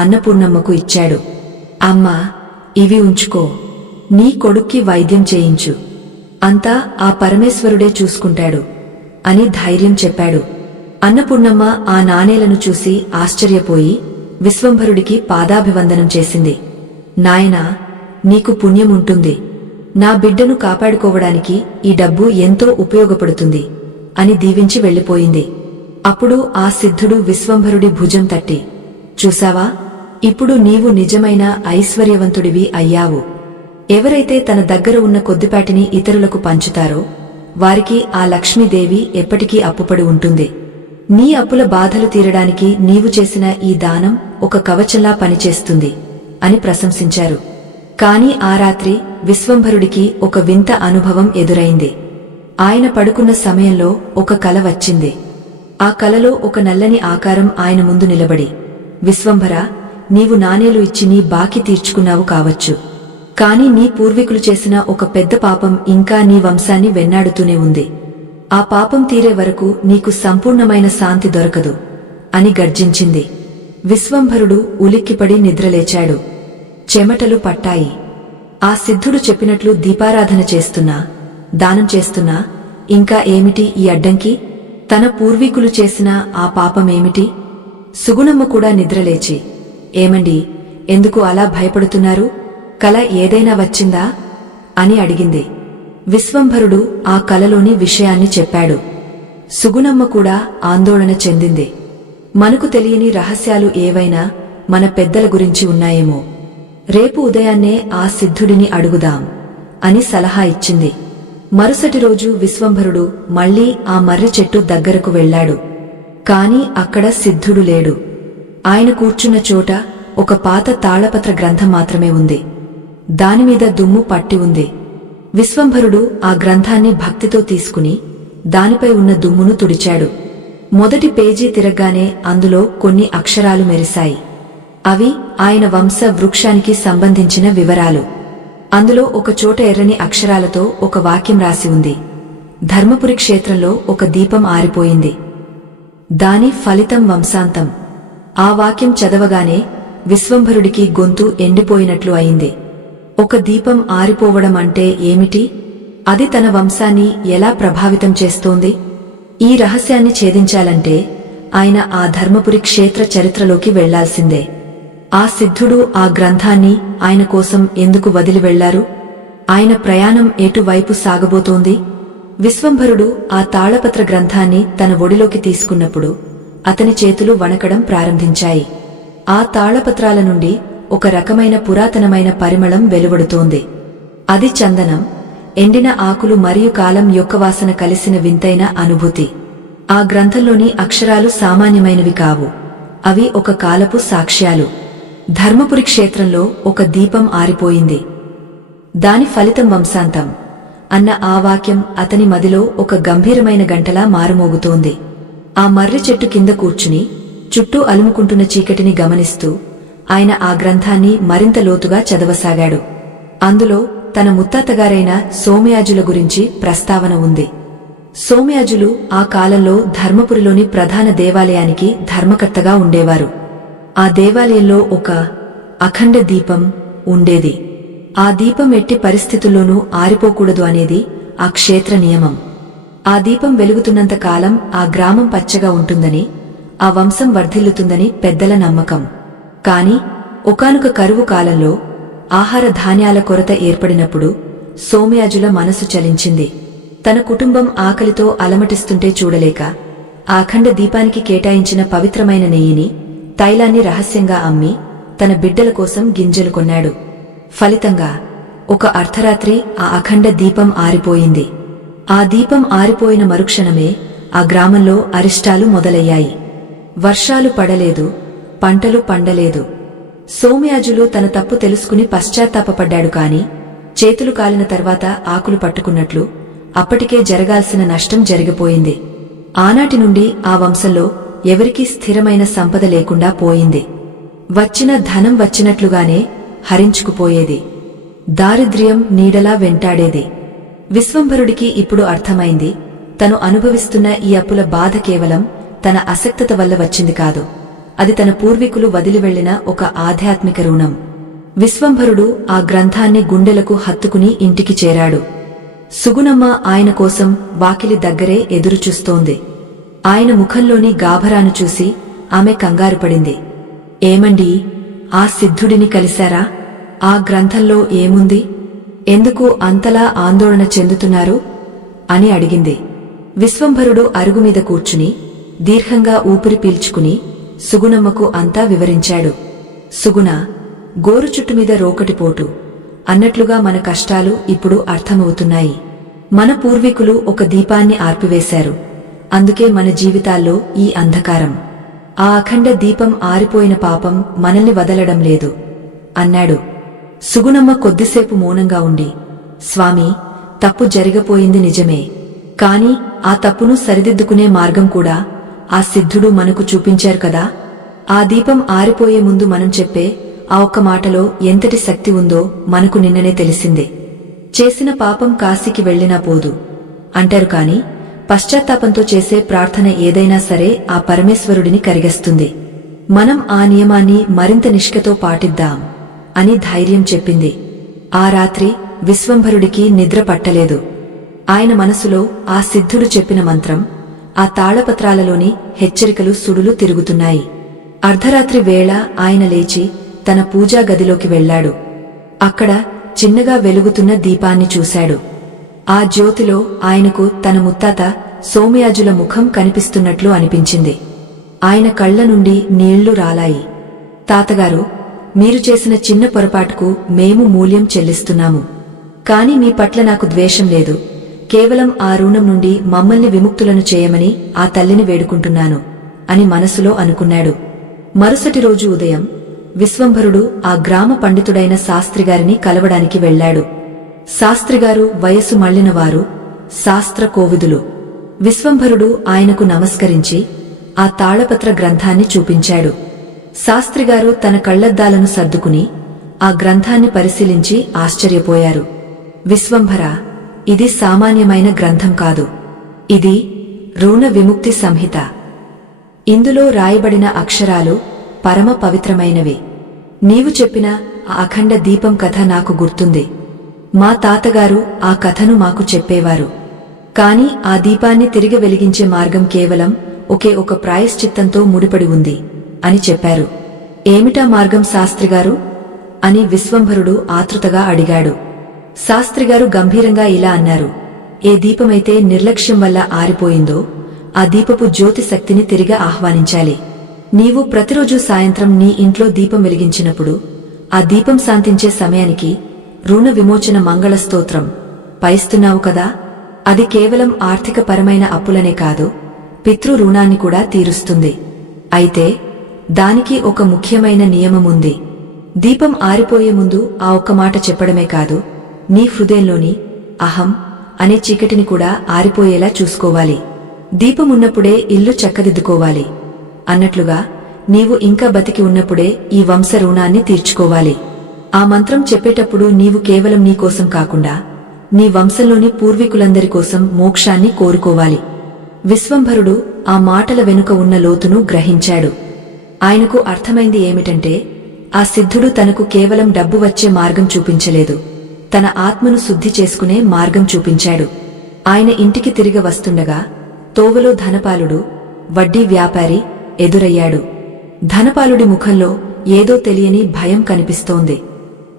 అన్నపూర్ణమ్మకు ఇచ్చాడు. అమ్మా, ఇవి ఉంచుకో, నీ కొడుక్కి వైద్యం చేయించు, అంతా ఆ పరమేశ్వరుడే చూసుకుంటాడు అని ధైర్యం చెప్పాడు. అన్నపూర్ణమ్మ ఆ నాణేలను చూసి ఆశ్చర్యపోయి విశ్వంభరుడికి పాదాభివందనం చేసింది. నాయనా, నీకు పుణ్యముంటుంది, నా బిడ్డను కాపాడుకోవడానికి ఈ డబ్బు ఎంతో ఉపయోగపడుతుంది అని దీవించి వెళ్లిపోయింది. అప్పుడు ఆ సిద్ధుడు విశ్వంభరుడి భుజం తట్టి, చూసావా, ఇప్పుడు నీవు నిజమైన ఐశ్వర్యవంతుడివి అయ్యావు. ఎవరైతే తన దగ్గర ఉన్న కొద్దిపాటిని ఇతరులకు పంచుతారో వారికి ఆ లక్ష్మీదేవి ఎప్పటికీ అప్పుపడి ఉంటుంది. నీ అప్పుల బాధలు తీరడానికి నీవు చేసిన ఈ దానం ఒక కవచంలా పనిచేస్తుంది అని ప్రశంసించారు. కాని ఆ రాత్రి విశ్వంభరుడికి ఒక వింత అనుభవం ఎదురైంది. ఆయన పడుకున్న సమయంలో ఒక కల వచ్చింది. ఆ కలలో ఒక నల్లని ఆకారం ఆయన ముందు నిలబడి, విశ్వంభర, నీవు నాణేలు ఇచ్చి నీ బాకీ తీర్చుకున్నావు కావచ్చు, కాని నీ పూర్వీకులు చేసిన ఒక పెద్ద పాపం ఇంకా నీ వంశాన్ని వెన్నాడుతూనే ఉంది. ఆ పాపం తీరే వరకు నీకు సంపూర్ణమైన శాంతి దొరకదు అని గర్జించింది. విశ్వంభరుడు ఉలిక్కిపడి నిద్రలేచాడు. చెమటలు పట్టాయి. ఆ సిద్ధుడు చెప్పినట్లు దీపారాధన చేస్తున్నా, దానం చేస్తున్నా, ఇంకా ఏమిటి ఈ అడ్డంకి? తన పూర్వీకులు చేసిన ఆ పాపమేమిటి? సుగుణమ్మ కూడా నిద్రలేచి, ఏమండి, ఎందుకు అలా భయపడుతున్నారు? కల ఏదైనా వచ్చిందా అని అడిగింది. విశ్వంభరుడు ఆ కలలోని విషయాన్ని చెప్పాడు. సుగుణమ్మ కూడా ఆందోళన చెందింది. మనకు తెలియని రహస్యాలు ఏవైనా మన పెద్దల గురించి ఉన్నాయేమో, రేపు ఉదయాన్నే ఆ సిద్ధుడిని అడుగుదాం అని సలహా ఇచ్చింది. మరుసటి రోజు విశ్వంభరుడు మళ్లీ ఆ మర్రి చెట్టు దగ్గరకు వెళ్లాడు. కాని అక్కడ సిద్ధుడు లేడు. ఆయన కూర్చున్న చోట ఒక పాత తాళపత్ర గ్రంథం మాత్రమే ఉంది. దానిమీద దుమ్ము పట్టి ఉంది. విశ్వంభరుడు ఆ గ్రంథాన్ని భక్తితో తీసుకుని దానిపై ఉన్న దుమ్మును తుడిచాడు. మొదటి పేజీ తిరగ్గానే అందులో కొన్ని అక్షరాలు మెరిశాయి. అవి ఆయన వంశ వృక్షానికి సంబంధించిన వివరాలు. అందులో ఒక చోట ఎర్రని అక్షరాలతో ఒక వాక్యం రాసి ఉంది. ధర్మపురి క్షేత్రంలో ఒక దీపం ఆరిపోయింది, దాని ఫలితం వంశాంతం. ఆ వాక్యం చదవగానే విశ్వంభరుడికి గొంతు ఎండిపోయినట్లు అయింది. ఒక దీపం ఆరిపోవడం అంటే ఏమిటి? అది తన వంశాన్ని ఎలా ప్రభావితం చేస్తోంది? ఈ రహస్యాన్ని ఛేదించాలంటే ఆయన ఆ ధర్మపురి క్షేత్ర చరిత్రలోకి వెళ్లాల్సిందే. ఆ సిద్ధుడు ఆ గ్రంథాన్ని ఆయన కోసం ఎందుకు వదిలి వెళ్లారు? ఆయన ప్రయాణం ఎటువైపు సాగబోతోంది? విశ్వంభరుడు ఆ తాళపత్ర గ్రంథాన్ని తన ఒడిలోకి తీసుకున్నప్పుడు అతని చేతులు వణకడం ప్రారంభించాయి. ఆ తాళపత్రాల నుండి ఒక రకమైన పురాతనమైన పరిమళం వెలువడుతోంది. అది చందనం, ఎండిన ఆకులు మరియు కాలం యొక్క వాసన కలిసిన వింతైన అనుభూతి. ఆ గ్రంథంలోని అక్షరాలు సామాన్యమైనవి కావు. అవి ఒక కాలపు సాక్ష్యాలు. ధర్మపురి క్షేత్రంలో ఒక దీపం ఆరిపోయింది, దాని ఫలితం వంశాంతం అన్న ఆ వాక్యం అతని మదిలో ఒక గంభీరమైన గంటలా మారుమోగుతోంది. ఆ మర్రి చెట్టు కింద కూర్చుని చుట్టూ అలుముకుంటున్న చీకటిని గమనిస్తూ ఆయన ఆ గ్రంథాన్ని మరింత లోతుగా చదవసాగాడు. అందులో తన ముత్తాతగారైన సోమయాజుల గురించి ప్రస్తావన ఉంది. సోమయాజులు ఆ కాలంలో ధర్మపురిలోని ప్రధాన దేవాలయానికి ధర్మకర్తగా ఉండేవారు. ఆ దేవాలయంలో ఒక అఖండ దీపం ఉండేది. ఆ దీపం ఎట్టి పరిస్థితుల్లోనూ ఆరిపోకూడదు అనేది ఆ క్షేత్ర నియమం. ఆ దీపం వెలుగుతున్నంత కాలం ఆ గ్రామం పచ్చగా ఉంటుందని, ఆ వంశం వర్ధిల్లుతుందని పెద్దల నమ్మకం. కాని ఒకానొక కరువు కాలంలో ఆహార ధాన్యాల కొరత ఏర్పడినప్పుడు సోమయాజుల మనసు చలించింది. తన కుటుంబం ఆకలితో అలమటిస్తుంటే చూడలేక ఆ అఖండ దీపానికి కేటాయించిన పవిత్రమైన నెయ్యిని, తైలాన్ని రహస్యంగా అమ్మి తన బిడ్డల కోసం గింజలు కొన్నాడు. ఫలితంగా ఒక అర్ధరాత్రి ఆ అఖండ దీపం ఆరిపోయింది. ఆ దీపం ఆరిపోయిన మరుక్షణమే ఆ గ్రామంలో అరిష్టాలు మొదలయ్యాయి. వర్షాలు పడలేదు, పంటలు పండలేదు. సోమయాజులు తన తప్పు తెలుసుకుని పశ్చాత్తాపపడ్డాడు కాని చేతులు కాలిన తర్వాత ఆకులు పట్టుకున్నట్లు అప్పటికే జరగాల్సిన నష్టం జరిగిపోయింది. ఆనాటి నుండి ఆ వంశంలో ఎవరికీ స్థిరమైన సంపద లేకుండా పోయింది. వచ్చిన ధనం వచ్చినట్లుగానే హరించుకుపోయేది. దారిద్ర్యం నీడలా వెంటాడేది. విశ్వంభరుడికి ఇప్పుడు అర్థమైంది, తను అనుభవిస్తున్న ఈ అప్పుల బాధ కేవలం తన అసక్తత వల్ల వచ్చింది కాదు, అది తన పూర్వీకులు వదిలివెళ్లిన ఒక ఆధ్యాత్మిక రుణం. విశ్వంభరుడు ఆ గ్రంథాన్ని గుండెలకు హత్తుకుని ఇంటికి చేరాడు. సుగుణమ్మ ఆయన కోసం వాకిలి దగ్గరే ఎదురుచూస్తోంది. ఆయన ముఖంలోని గాభరాను చూసి ఆమె కంగారుపడింది. ఏమండీ, ఆ సిద్ధుడిని కలిశారా? ఆ గ్రంథంలో ఏముంది? ఎందుకు అంతలా ఆందోళన చెందుతున్నారు అని అడిగింది. విశ్వంభరుడు అరుగుమీద కూర్చుని దీర్ఘంగా ఊపిరి పీల్చుకుని సుగుణమ్మకు అంతా వివరించాడు. సుగుణ, గోరుచుట్టుమీద రోకటిపోటు అన్నట్లుగా మన కష్టాలు ఇప్పుడు అర్థమవుతున్నాయి. మన పూర్వీకులు ఒక దీపాన్ని ఆర్పివేశారు, అందుకే మన జీవితాల్లో ఈ అంధకారం. ఆ అఖండ దీపం ఆరిపోయిన పాపం మనల్ని వదలడం లేదు అన్నాడు. సుగుణమ్మ కొద్దిసేపు మౌనంగా ఉండి, స్వామీ, తప్పు జరిగిపోయింది నిజమే, కాని ఆ తప్పును సరిదిద్దుకునే మార్గం కూడా ఆ సిద్ధుడు మనకు చూపించారు కదా. ఆ దీపం ఆరిపోయే ముందు మనం చెప్పే ఆ ఒక్క మాటలో ఎంతటి శక్తి ఉందో మనకు నిన్ననే తెలిసిందే. చేసిన పాపం కాశీకి వెళ్లినా పోదు అంటారు కాని పశ్చాత్తాపంతో చేసే ప్రార్థన ఏదైనా సరే ఆ పరమేశ్వరుడిని కరిగేస్తుంది. మనం ఆ నియమాన్ని మరింత నిష్ఠతో పాటిద్దాం అని ధైర్యం చెప్పింది. ఆ రాత్రి విశ్వంభరుడికి నిద్ర పట్టలేదు. ఆయన మనసులో ఆ సిద్ధుడు చెప్పిన మంత్రం, ఆ తాళపత్రాలలోని హెచ్చరికలు సుడులు తిరుగుతున్నాయి. అర్ధరాత్రి వేళ ఆయన లేచి తన పూజా గదిలోకి వెళ్లాడు. అక్కడ చిన్నగా వెలుగుతున్న దీపాన్ని చూశాడు. ఆ జ్యోతిలో ఆయనకు తన ముత్తాత సోమయాజుల ముఖం కనిపిస్తున్నట్లు అనిపించింది. ఆయన కళ్ల నుండి నీళ్లు రాలాయి. తాతగారు, మీరు చేసిన చిన్న పొరపాటుకు మేము మూల్యం చెల్లిస్తున్నాము. కాని మీ పట్ల నాకు ద్వేషం లేదు, కేవలం ఆ రుణం నుండి మమ్మల్ని విముక్తులను చేయమని ఆ తల్లిని వేడుకుంటున్నాను అని మనసులో అనుకున్నాడు. మరుసటి రోజు ఉదయం విశ్వంభరుడు ఆ గ్రామ పండితుడైన శాస్త్రిగారిని కలవడానికి వెళ్లాడు. శాస్త్రిగారు వయసు మళ్లినవారు, శాస్త్ర కోవిదులు. విశ్వంభరుడు ఆయనకు నమస్కరించి ఆ తాళపత్ర గ్రంథాన్ని చూపించాడు. శాస్త్రిగారు తన కళ్లద్దాలను సర్దుకుని ఆ గ్రంథాన్ని పరిశీలించి ఆశ్చర్యపోయారు. విశ్వంభర, ఇది సామాన్యమైన గ్రంథం కాదు, ఇది రుణ విముక్తి సంహిత. ఇందులో రాయబడిన అక్షరాలు పరమ పవిత్రమైనవి. నీవు చెప్పిన ఆ అఖండ దీపం కథ నాకు గుర్తుంది. మా తాతగారు ఆ కథను మాకు చెప్పేవారు. కాని ఆ దీపాన్ని తిరిగి వెలిగించే మార్గం కేవలం ఒకే ఒక ప్రాయశ్చిత్తంతో ముడిపడి ఉంది అని చెప్పారు. ఏమిటా మార్గం శాస్త్రిగారు అని విశ్వంభరుడు ఆతృతగా అడిగాడు. శాస్త్రిగారు గంభీరంగా ఇలా అన్నారు, ఏ దీపమైతే నిర్లక్ష్యం వల్ల ఆరిపోయిందో ఆ దీపపు జ్యోతి శక్తిని తిరిగి ఆహ్వానించాలి. నీవు ప్రతిరోజు సాయంత్రం నీ ఇంట్లో దీపం వెలిగించినప్పుడు ఆ దీపం శాంతించే సమయానికి రుణ విమోచన మంగళ స్తోత్రం పైస్తున్నావు కదా, అది కేవలం ఆర్థిక పరమైన అప్పులనే కాదు, పితృ రుణాన్ని కూడా తీరుస్తుంది. అయితే దానికి ఒక ముఖ్యమైన నియమముంది. దీపం ఆరిపోయే ముందు ఆ ఒక్క మాట చెప్పడమే కాదు, నీ హృదయంలోని అహం అనే చీకటిని కూడా ఆరిపోయేలా చూసుకోవాలి. దీపమున్నప్పుడే ఇల్లు చక్కదిద్దుకోవాలి అన్నట్లుగా నీవు ఇంకా బతికి ఉన్నప్పుడే ఈ వంశ రుణాన్ని తీర్చుకోవాలి. ఆ మంత్రం చెప్పేటప్పుడు నీవు కేవలం నీకోసం కాకుండా నీ వంశంలోని పూర్వీకులందరి కోసం మోక్షాన్ని కోరుకోవాలి. విశ్వంభరుడు ఆ మాటల వెనుక ఉన్న లోతును గ్రహించాడు. ఆయనకు అర్థమైంది ఏమిటంటే, ఆ సిద్ధుడు తనకు కేవలం డబ్బు వచ్చే మార్గం చూపించలేదు, తన ఆత్మను శుద్ధి చేసుకునే మార్గం చూపించాడు. ఆయన ఇంటికి తిరిగి వస్తుండగా తోవలో ధనపాలుడు, వడ్డీ వ్యాపారి ఎదురయ్యాడు. ధనపాలుడి ముఖంలో ఏదో తెలియని భయం కనిపిస్తోంది.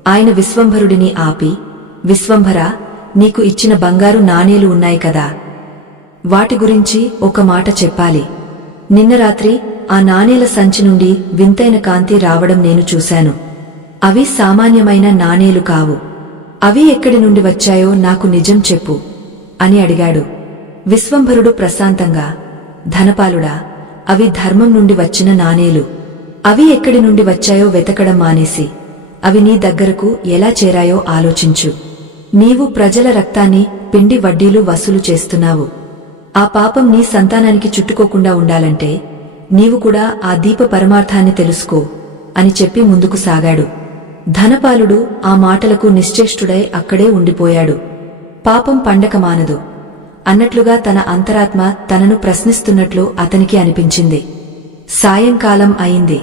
ఆయన విశ్వంభరుడిని ఆపి, విశ్వంభరా, నీకు ఇచ్చిన బంగారు నాణేలు ఉన్నాయి కదా, వాటి గురించి ఒక మాట చెప్పాలి. నిన్న రాత్రి ఆ నాణేల సంచి నుండి వింతైన కాంతి రావడం నేను చూశాను. అవి సామాన్యమైన నాణేలు కావు. అవి ఎక్కడి నుండి వచ్చాయో నాకు నిజం చెప్పు అని అడిగాడు. విశ్వంభరుడు ప్రశాంతంగా, ధనపాలుడా, అవి ధర్మం నుండి వచ్చిన నాణేలు. అవి ఎక్కడి నుండి వచ్చాయో వెతకడం మానేసి అవి నీ దగ్గరకు ఎలా చేరాయో ఆలోచించు. నీవు ప్రజల రక్తాన్ని పిండి వడ్డీలు వసూలు చేస్తున్నావు. ఆ పాపం నీ సంతానానికి చుట్టుకోకుండా ఉండాలంటే నీవు కూడా ఆ దీప పరమార్థాన్ని తెలుసుకో అని చెప్పి ముందుకు సాగాడు. ధనపాలుడు ఆ మాటలకు నిశ్చేష్టుడై అక్కడే ఉండిపోయాడు. పాపం పండక మానదు అన్నట్లుగా తన అంతరాత్మ తనను ప్రశ్నిస్తున్నట్లు అతనికి అనిపించింది. సాయంకాలం అయింది.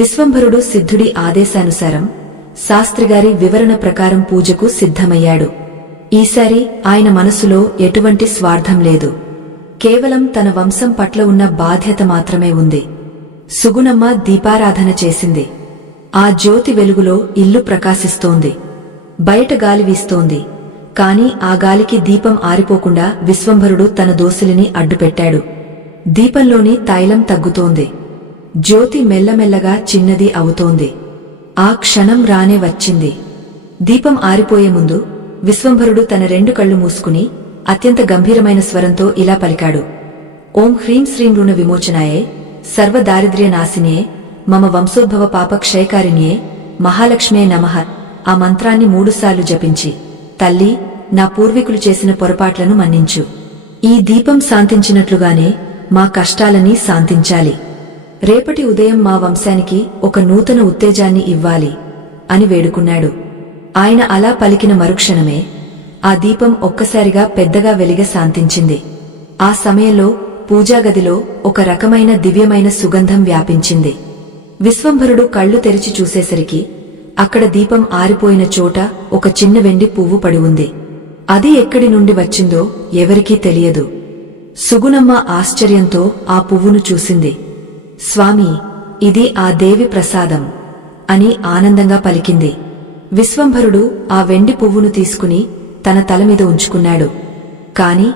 విశ్వంభరుడు సిద్ధుడి ఆదేశానుసారం శాస్త్రిగారి వివరణ ప్రకారం పూజకు సిద్ధమయ్యాడు. ఈసారి ఆయన మనసులో ఎటువంటి స్వార్థం లేదు. కేవలం తన వంశం పట్ల ఉన్న బాధ్యత మాత్రమే ఉంది. సుగుణమ్మ దీపారాధన చేసింది. ఆ జ్యోతి వెలుగులో ఇల్లు ప్రకాశిస్తోంది. బయట గాలి వీస్తోంది. కాని ఆ గాలికి దీపం ఆరిపోకుండా విశ్వంభరుడు తన దోసిలిని అడ్డుపెట్టాడు. దీపంలోని తైలం తగ్గుతోంది. జ్యోతి మెల్లమెల్లగా చిన్నది అవుతోంది. ఆ క్షణం రానే వచ్చింది. దీపం ఆరిపోయే ముందు విశ్వంభరుడు తన 2 కళ్ళు మూసుకుని అత్యంత గంభీరమైన స్వరంతో ఇలా పలికాడు. ఓం హ్రీం శ్రీం రుణ విమోచనాయే, సర్వదారిద్ర్య నాశినియే, మమ వంశోద్భవ పాప క్షయకారిణియే, మహాలక్ష్మే నమః. ఆ మంత్రాన్ని 3 సార్లు జపించి, తల్లి, నా పూర్వీకులు చేసిన పొరపాట్లను మన్నించు. ఈ దీపం శాంతించినట్లుగానే మా కష్టాలన్నీ శాంతించాలి. రేపటి ఉదయం మా వంశానికి ఒక నూతన ఉత్తేజాన్ని ఇవ్వాలి అని వేడుకున్నాడు. ఆయన అలా పలికిన మరుక్షణమే ఆ దీపం ఒక్కసారిగా పెద్దగా వెలిగ శాంతించింది. ఆ సమయంలో పూజాగదిలో ఒక రకమైన దివ్యమైన సుగంధం వ్యాపించింది. విశ్వంభరుడు కళ్ళు తెరిచి చూసేసరికి అక్కడ దీపం ఆరిపోయిన చోట ఒక చిన్న వెండి పువ్వు పడి ఉంది. అది ఎక్కడి నుండి వచ్చిందో ఎవరికీ తెలియదు. సుగుణమ్మ ఆశ్చర్యంతో ఆ పువ్వును చూసింది. స్వామి, ఇది ఆ దేవి ప్రసాదం అని ఆనందంగా పలికింది. విశ్వంభరుడు ఆ వెండి పువ్వును తీసుకుని తన తలమీద ఉంచుకున్నాడు. కాని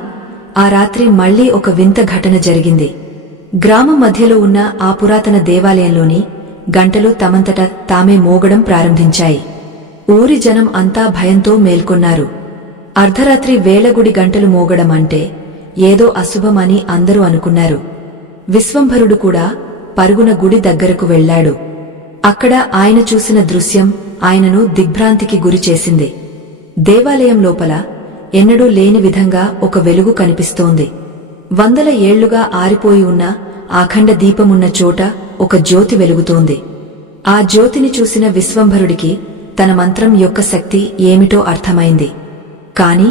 ఆ రాత్రి మళ్లీ ఒక వింత ఘటన జరిగింది. గ్రామం మధ్యలో ఉన్న ఆ పురాతన దేవాలయంలోని గంటలు తమంతట తామే మోగడం ప్రారంభించాయి. ఊరి జనం అంతా భయంతో మేల్కొన్నారు. అర్ధరాత్రి వేళ గుడి గంటలు మోగడం అంటే ఏదో అశుభమని అందరూ అనుకున్నారు. విశ్వంభరుడు కూడా పరుగున గుడి దగ్గరకు వెళ్లాడు. అక్కడ ఆయన చూసిన దృశ్యం ఆయనను దిగ్భ్రాంతికి గురిచేసింది. దేవాలయం లోపల ఎన్నడూ లేని విధంగా ఒక వెలుగు కనిపిస్తోంది. 100 ఏళ్లుగా ఆరిపోయి ఉన్న అఖండ దీపమున్న చోట ఒక జ్యోతి వెలుగుతోంది. ఆ జ్యోతిని చూసిన విశ్వంభరుడికి తన మంత్రం యొక్క శక్తి ఏమిటో అర్థమైంది. కాని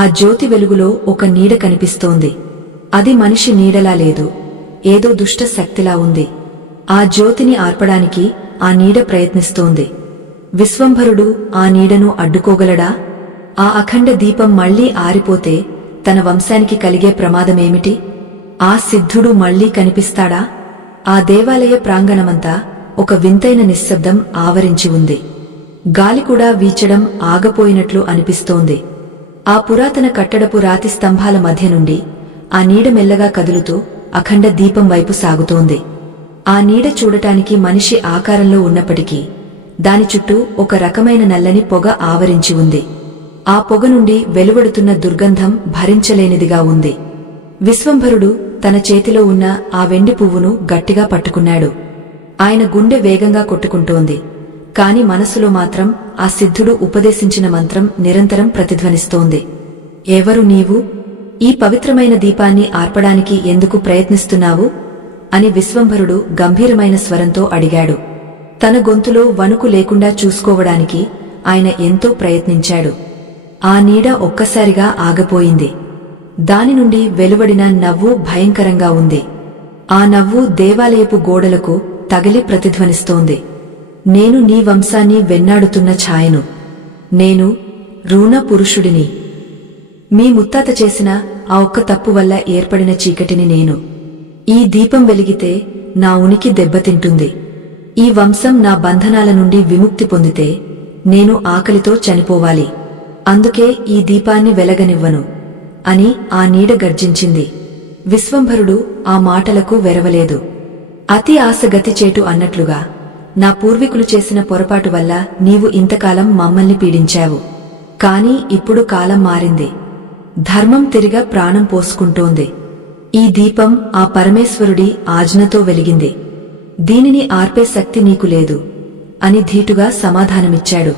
ఆ జ్యోతి వెలుగులో ఒక నీడ కనిపిస్తోంది. అది మనిషి నీడలా లేదు, ఏదో దుష్ట శక్తిలా ఉంది. ఆ జ్యోతిని ఆర్పడానికి ఆ నీడ ప్రయత్నిస్తోంది. విశ్వంభరుడు ఆ నీడను అడ్డుకోగలడా? ఆ అఖండ దీపం మళ్లీ ఆరిపోతే తన వంశానికి కలిగే ప్రమాదమేమిటి? ఆ సిద్ధుడు మళ్లీ కనిపిస్తాడా? ఆ దేవాలయ ప్రాంగణమంతా ఒక వింతైన నిశ్శబ్దం ఆవరించి ఉంది. గాలి కూడా వీచడం ఆగపోయినట్లు అనిపిస్తోంది. ఆ పురాతన కట్టడపు రాతి స్తంభాల మధ్య నుండి ఆ నీడ మెల్లగా కదులుతూ అఖండ దీపం వైపు సాగుతోంది. ఆ నీడ చూడటానికి మనిషి ఆకారంలో ఉన్నప్పటికీ దాని చుట్టూ ఒక రకమైన నల్లని పొగ ఆవరించి ఉంది. ఆ పొగ నుండి వెలువడుతున్న దుర్గంధం భరించలేనిదిగా ఉంది. విశ్వంభరుడు తన చేతిలో ఉన్న ఆ వెండి పువ్వును గట్టిగా పట్టుకున్నాడు. ఆయన గుండె వేగంగా కొట్టుకుంటోంది. కాని మనసులో మాత్రం ఆ సిద్ధుడు ఉపదేశించిన మంత్రం నిరంతరం ప్రతిధ్వనిస్తోంది. ఎవరు నీవు? ఈ పవిత్రమైన దీపాన్ని ఆర్పడానికి ఎందుకు ప్రయత్నిస్తున్నావు అని విశ్వంభరుడు గంభీరమైన స్వరంతో అడిగాడు. తన గొంతులో వణుకు లేకుండా చూసుకోవడానికి ఆయన ఎంతో ప్రయత్నించాడు. ఆ నీడ ఒక్కసారిగా ఆగపోయింది. దాని నుండి వెలువడిన నవ్వు భయంకరంగా ఉంది. ఆ నవ్వు దేవాలయపు గోడలకు తగిలి ప్రతిధ్వనిస్తోంది. నేను నీ వంశాన్ని వెన్నాడుతున్న ఛాయను. నేను రూణ పురుషుడిని. మీ ముత్తాత చేసిన ఆ ఒక్క తప్పు వల్ల ఏర్పడిన చీకటిని నేను. ఈ దీపం వెలిగితే నా ఉనికి దెబ్బతింటుంది. ఈ వంశం నా బంధనాల నుండి విముక్తి పొందితే నేను ఆకలితో చనిపోవాలి. అందుకే ఈ దీపాన్ని వెలగనివ్వను అని ఆ నీడ గర్జించింది. విశ్వంభరుడు ఆ మాటలకు వెరవలేదు. అతి ఆశ గతిచేటు అన్నట్లుగా, నా పూర్వీకులు చేసిన పొరపాటు వల్ల నీవు ఇంతకాలం మమ్మల్ని పీడించావు. కాని ఇప్పుడు కాలం మారింది. ధర్మం తిరిగా ప్రాణం పోసుకుంటోంది. ఈ దీపం ఆ పరమేశ్వరుడి ఆజ్ఞతో వెలిగింది. దీనిని ఆర్పే శక్తి నీకు లేదు అని ధీటుగా సమాధానమిచ్చాడు.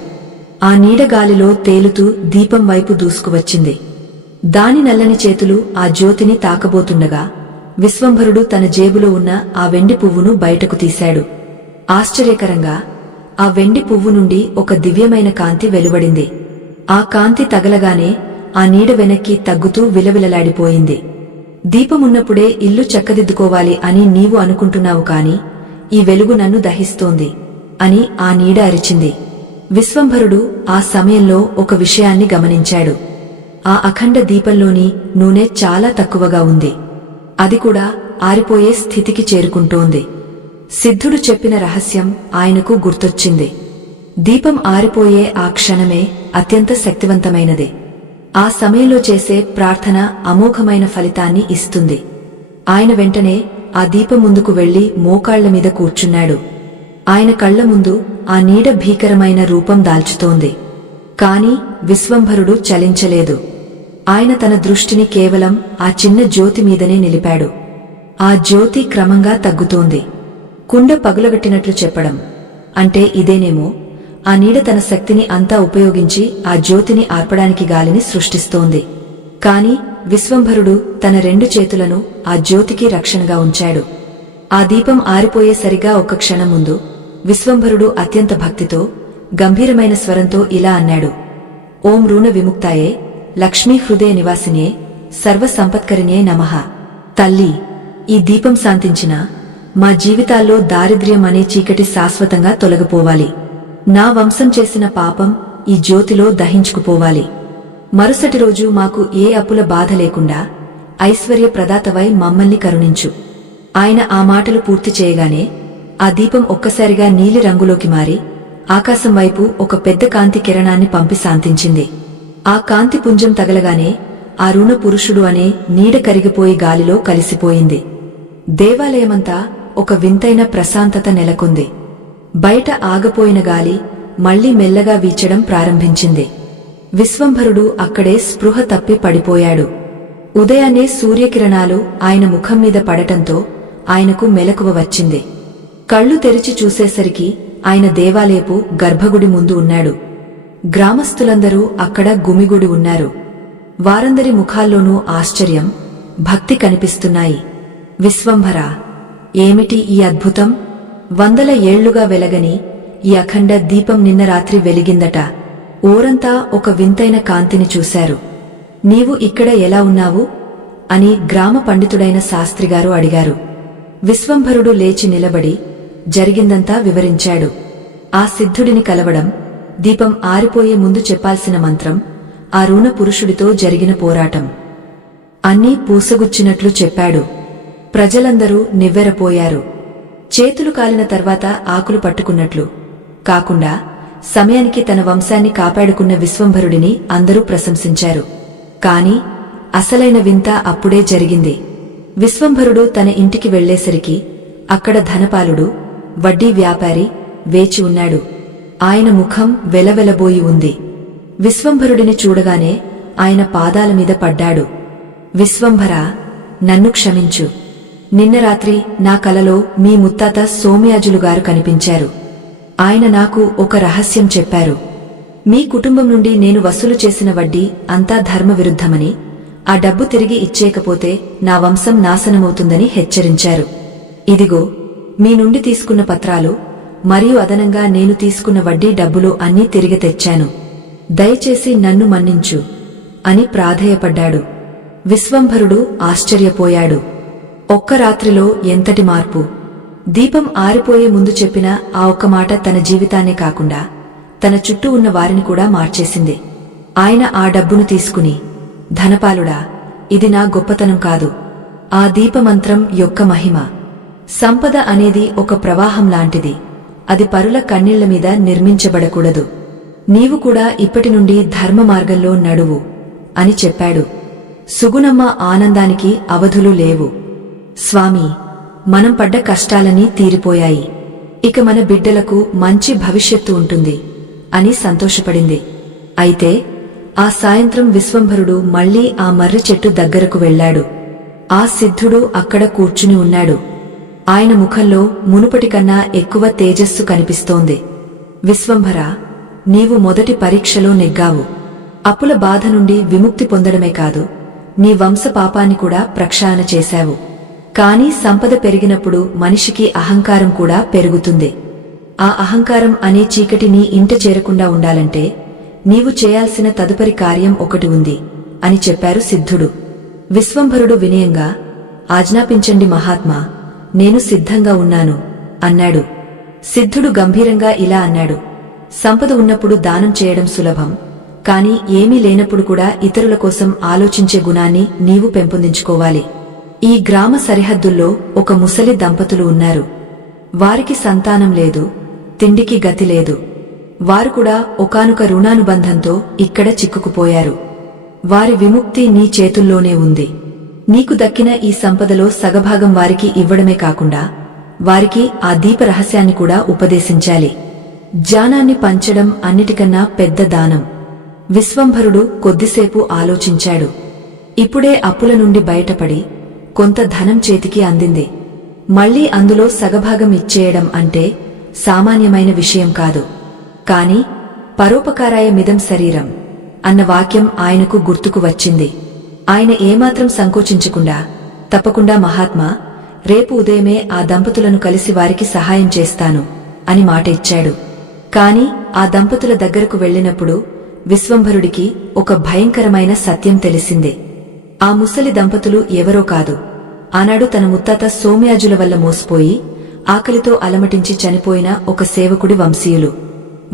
ఆ నీడగాలిలో తేలుతూ దీపం వైపు దూసుకువచ్చింది. దాని నల్లని చేతులు ఆ జ్యోతిని తాకబోతుండగా విశ్వంభరుడు తన జేబులో ఉన్న ఆ వెండి పువ్వును బయటకు తీశాడు. ఆశ్చర్యకరంగా ఆ వెండి పువ్వు నుండి ఒక దివ్యమైన కాంతి వెలువడింది. ఆ కాంతి తగలగానే ఆ నీడ వెనక్కి తగ్గుతూ విలవిలలాడిపోయింది. దీపమున్నప్పుడే ఇల్లు చక్కదిద్దుకోవాలి అని నీవు అనుకుంటున్నావు కాని ఈ వెలుగు నన్ను దహిస్తోంది అని ఆ నీడ అరిచింది. విశ్వంభరుడు ఆ సమయంలో ఒక విషయాన్ని గమనించాడు. ఆ అఖండ దీపంలోని నూనె చాలా తక్కువగా ఉంది. అది కూడా ఆరిపోయే స్థితికి చేరుకుంటోంది. సిద్ధుడు చెప్పిన రహస్యం ఆయనకు గుర్తొచ్చింది. దీపం ఆరిపోయే ఆ క్షణమే అత్యంత శక్తివంతమైనది. ఆ సమయంలో చేసే ప్రార్థన అమోఘమైన ఫలితాన్ని ఇస్తుంది. ఆయన వెంటనే ఆ దీపం ముందుకు వెళ్లి మోకాళ్ల మీద కూర్చున్నాడు. ఆయన కళ్ల ముందు ఆ నీడ భీకరమైన రూపం దాల్చుతోంది. కాని విశ్వంభరుడు చలించలేదు. ఆయన తన దృష్టిని కేవలం ఆ చిన్న జ్యోతి మీదనే నిలిపాడు. ఆ జ్యోతి క్రమంగా తగ్గుతోంది. కుండ పగులగట్టినట్లు చెప్పడం అంటే ఇదేనేమో. ఆ నీడ తన శక్తిని అంతా ఉపయోగించి ఆ జ్యోతిని ఆర్పడానికి గాలిని సృష్టిస్తోంది. కాని విశ్వంభరుడు తన 2 చేతులను ఆ జ్యోతికి రక్షణగా ఉంచాడు. ఆ దీపం ఆరిపోయేసరిగా ఒక్క క్షణం ముందు విశ్వంభరుడు అత్యంత భక్తితో గంభీరమైన స్వరంతో ఇలా అన్నాడు: ఓం రుణ విముక్తాయే లక్ష్మీ హృదయ నివాసినే సర్వ సంపత్కరిణ్యే నమః. తల్లి, ఈ దీపం శాంతించినా మా జీవితాల్లో దారిద్ర్యం అనే చీకటి శాశ్వతంగా తొలగిపోవాలి. నా వంశం చేసిన పాపం ఈ జ్యోతిలో దహించుకుపోవాలి. మరుసటి రోజు మాకు ఏ అప్పుల బాధ లేకుండా ఐశ్వర్య ప్రదాతవై మమ్మల్ని కరుణించు. ఆయన ఆ మాటలు పూర్తి చేయగానే ఆ దీపం ఒక్కసారిగా నీలి రంగులోకి మారి ఆకాశం వైపు ఒక పెద్ద కాంతి కిరణాన్ని పంపి శాంతించింది. ఆ కాంతి పుంజం తగలగానే ఆ రుణ పురుషుడు అనే నీడ కరిగిపోయి గాలిలో కలిసిపోయింది. దేవాలయమంతా ఒక వింతైన ప్రశాంతత నెలకొంది. బయట ఆగపోయిన గాలి మళ్లీ మెల్లగా వీచడం ప్రారంభించింది. విశ్వంభరుడు అక్కడే స్పృహ తప్పి పడిపోయాడు. ఉదయాన్నే సూర్యకిరణాలు ఆయన ముఖం మీద పడటంతో ఆయనకు మెలకువ వచ్చింది. కళ్ళు తెరిచి చూసేసరికి ఆయన దేవాలయపు గర్భగుడి ముందు ఉన్నాడు. గ్రామస్థులందరూ అక్కడ గుమిగుడి ఉన్నారు. వారందరి ముఖాల్లోనూ ఆశ్చర్యం, భక్తి కనిపిస్తున్నాయి. విశ్వంభరా, ఏమిటి ఈ అద్భుతం? 100 ఏళ్లుగా వెలగని ఈ అఖండ దీపం నిన్న రాత్రి వెలిగిందట. ఊరంతా ఒక వింతైన కాంతిని చూశారు. నీవు ఇక్కడ ఎలా ఉన్నావు అని గ్రామ పండితుడైన శాస్త్రిగారు అడిగారు. విశ్వంభరుడు లేచి నిలబడి జరిగిందంతా వివరించాడు. ఆ సిద్ధుడిని కలవడం, దీపం ఆరిపోయే ముందు చెప్పాల్సిన మంత్రం, ఆ రుణ పురుషుడితో జరిగిన పోరాటం అన్నీ పూసగుచ్చినట్లు చెప్పాడు. ప్రజలందరూ నివ్వెరపోయారు. చేతులు కాలిన తర్వాత ఆకులు పట్టుకున్నట్లు కాకుండా సమయానికి తన వంశాన్ని కాపాడుకున్న విశ్వంభరుడిని అందరూ ప్రశంసించారు. కాని అసలైన వింత అప్పుడే జరిగింది. విశ్వంభరుడు తన ఇంటికి వెళ్లేసరికి అక్కడ ధనపాలుడు, వడ్డీ వ్యాపారి వేచి ఉన్నాడు. ఆయన ముఖం వెలవెలబోయి ఉంది. విశ్వంభరుడిని చూడగానే ఆయన పాదాల మీద పడ్డాడు. విశ్వంభరా, నన్ను క్షమించు. నిన్న రాత్రి నా కలలో మీ ముత్తాత సోమయాజులుగారు కనిపించారు. ఆయన నాకు ఒక రహస్యం చెప్పారు. మీ కుటుంబం నుండి నేను వసూలు చేసిన వడ్డీ అంతా ధర్మవిరుద్ధమని, ఆ డబ్బు తిరిగి ఇచ్చేయకపోతే నా వంశం నాశనమవుతుందని హెచ్చరించారు. ఇదిగో మీ నుండి తీసుకున్న పత్రాలు మరియు అదనంగా నేను తీసుకున్న వడ్డీ డబ్బులు అన్నీ తిరిగి తెచ్చాను. దయచేసి నన్ను మన్నించు అని ప్రాధేయపడ్డాడు. విశ్వంభరుడు ఆశ్చర్యపోయాడు. ఒక్క రాత్రిలో ఎంతటి మార్పు! దీపం ఆరిపోయే ముందు చెప్పిన ఆ ఒక్క మాట తన జీవితాన్నే కాకుండా తన చుట్టూ ఉన్న వారిని కూడా మార్చేసింది. ఆయన ఆ డబ్బును తీసుకుని, ధనపాలుడా, ఇది నా గొప్పతనం కాదు, ఆ దీపమంత్రం యొక్క మహిమ. సంపద అనేది ఒక ప్రవాహం లాంటిది. అది పరుల కన్నీళ్ల మీద నిర్మించబడకూడదు. నీవు కూడా ఇప్పటి నుండి ధర్మ మార్గంలో నడువు అని చెప్పాడు. సుగుణమ్మ ఆనందానికి అవధులు లేవు. స్వామి, మనం పడ్డ కష్టాలన్నీ తీరిపోయాయి. ఇక మన బిడ్డలకు మంచి భవిష్యత్తు ఉంటుంది అని సంతోషపడింది. అయితే ఆ సాయంత్రం విశ్వంభరుడు మళ్లీ ఆ మర్రి చెట్టు దగ్గరకు వెళ్ళాడు. ఆ సిద్ధుడు అక్కడ కూర్చుని ఉన్నాడు. ఆయన ముఖంలో మునుపటి కన్నా ఎక్కువ తేజస్సు కనిపిస్తోంది. విశ్వంభరా, నీవు మొదటి పరీక్షలో నెగ్గావు. అప్పుల బాధ నుండి విముక్తి పొందడమే కాదు, నీ వంశ పాపాన్ని కూడా ప్రక్షాళన చేశావు. కాని సంపద పెరిగినప్పుడు మనిషికి అహంకారం కూడా పెరుగుతుంది. ఆ అహంకారం అనే చీకటి నీ ఇంట చేరకుండా ఉండాలంటే నీవు చేయాల్సిన తదుపరి కార్యం ఒకటి ఉంది అని చెప్పారు సిద్ధుడు. విశ్వంభరుడు వినయంగా, ఆజ్ఞాపించండి మహాత్మా, నేను సిద్ధంగా ఉన్నాను అన్నాడు. సిద్ధుడు గంభీరంగా ఇలా అన్నాడు, సంపద ఉన్నప్పుడు దానం చేయడం సులభం, కాని ఏమీ లేనప్పుడు కూడా ఇతరుల కోసం ఆలోచించే గుణాన్ని నీవు పెంపొందించుకోవాలి. ఈ గ్రామ సరిహద్దుల్లో ఒక ముసలి దంపతులు ఉన్నారు. వారికి సంతానం లేదు, తిండికి గతి లేదు. వారు కూడా ఒకానొక రుణానుబంధంతో ఇక్కడ చిక్కుకుపోయారు. వారి విముక్తి నీ చేతుల్లోనే ఉంది. నీకు దక్కిన ఈ సంపదలో సగభాగం వారికి ఇవ్వడమే కాకుండా వారికి ఆ దీప రహస్యాన్ని కూడా ఉపదేశించాలి. జ్ఞానాన్ని పంచడం అన్నిటికన్నా పెద్ద దానం. విశ్వంభరుడు కొద్దిసేపు ఆలోచించాడు. ఇప్పుడే అప్పుల నుండి బయటపడి కొంత ధనం చేతికి అందింది. మళ్లీ అందులో సగభాగం ఇచ్చేయడం అంటే సామాన్యమైన విషయం కాదు. కాని పరోపకారాయ మిదం శరీరం అన్న వాక్యం ఆయనకు గుర్తుకు వచ్చింది. ఆయన ఏమాత్రం సంకోచించకుండా, తప్పకుండా మహాత్మా, రేపు ఉదయమే ఆ దంపతులను కలిసి వారికి సహాయం చేస్తాను అని మాట ఇచ్చాడు. కాని ఆ దంపతుల దగ్గరకు వెళ్లినప్పుడు విశ్వంభరుడికి ఒక భయంకరమైన సత్యం తెలిసింది. ఆ ముసలి దంపతులు ఎవరో కాదు, ఆనాడు తన ముత్తాత సోమయాజుల వల్ల మోసపోయి ఆకలితో అలమటించి చనిపోయిన ఒక సేవకుడి వంశీయులు.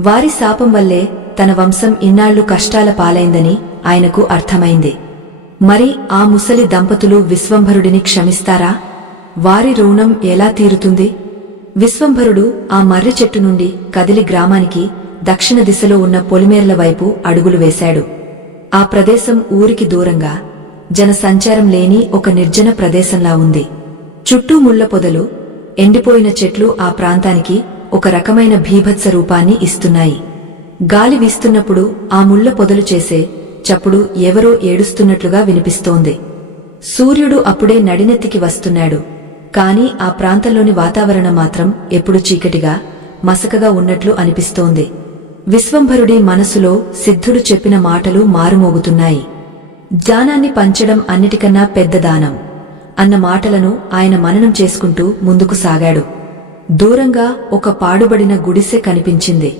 వారి శాపం వల్లే తన వంశం ఇన్నాళ్లు కష్టాల పాలైందని ఆయనకు అర్థమైంది. మరి ఆ ముసలి దంపతులు విశ్వంభరుడిని క్షమిస్తారా? వారి రుణం ఎలా తీరుతుంది? విశ్వంభరుడు ఆ మర్రి చెట్టు నుండి కదిలి గ్రామానికి దక్షిణ దిశలో ఉన్న పొలిమేర్ల వైపు అడుగులు వేశాడు. ఆ ప్రదేశం ఊరికి దూరంగా జనసంచారం లేని ఒక నిర్జన ప్రదేశంలా ఉంది. చుట్టూ ముళ్ల పొదలు, ఎండిపోయిన చెట్లు ఆ ప్రాంతానికి ఒక రకమైన భీభత్స రూపాన్ని ఇస్తున్నాయి. గాలి వీస్తున్నప్పుడు ఆ ముళ్ల పొదలు చేసే చప్పుడు ఎవరో ఏడుస్తున్నట్లుగా వినిపిస్తోంది. సూర్యుడు అప్పుడే నడినెత్తికి వస్తున్నాడు. కాని ఆ ప్రాంతంలోని వాతావరణం మాత్రం ఎప్పుడు చీకటిగా, మసకగా ఉన్నట్లు అనిపిస్తోంది. విశ్వంభరుడి మనసులో సిద్ధుడు చెప్పిన మాటలు మారుమోగుతున్నాయి. జ్ఞానాన్ని పంచడం అన్నిటికన్నా పెద్ద దానం అన్న మాటలను ఆయన మననం చేసుకుంటూ ముందుకు సాగాడు. దూరంగా ఒక పాడుబడిన గుడిసె కనిపించింది.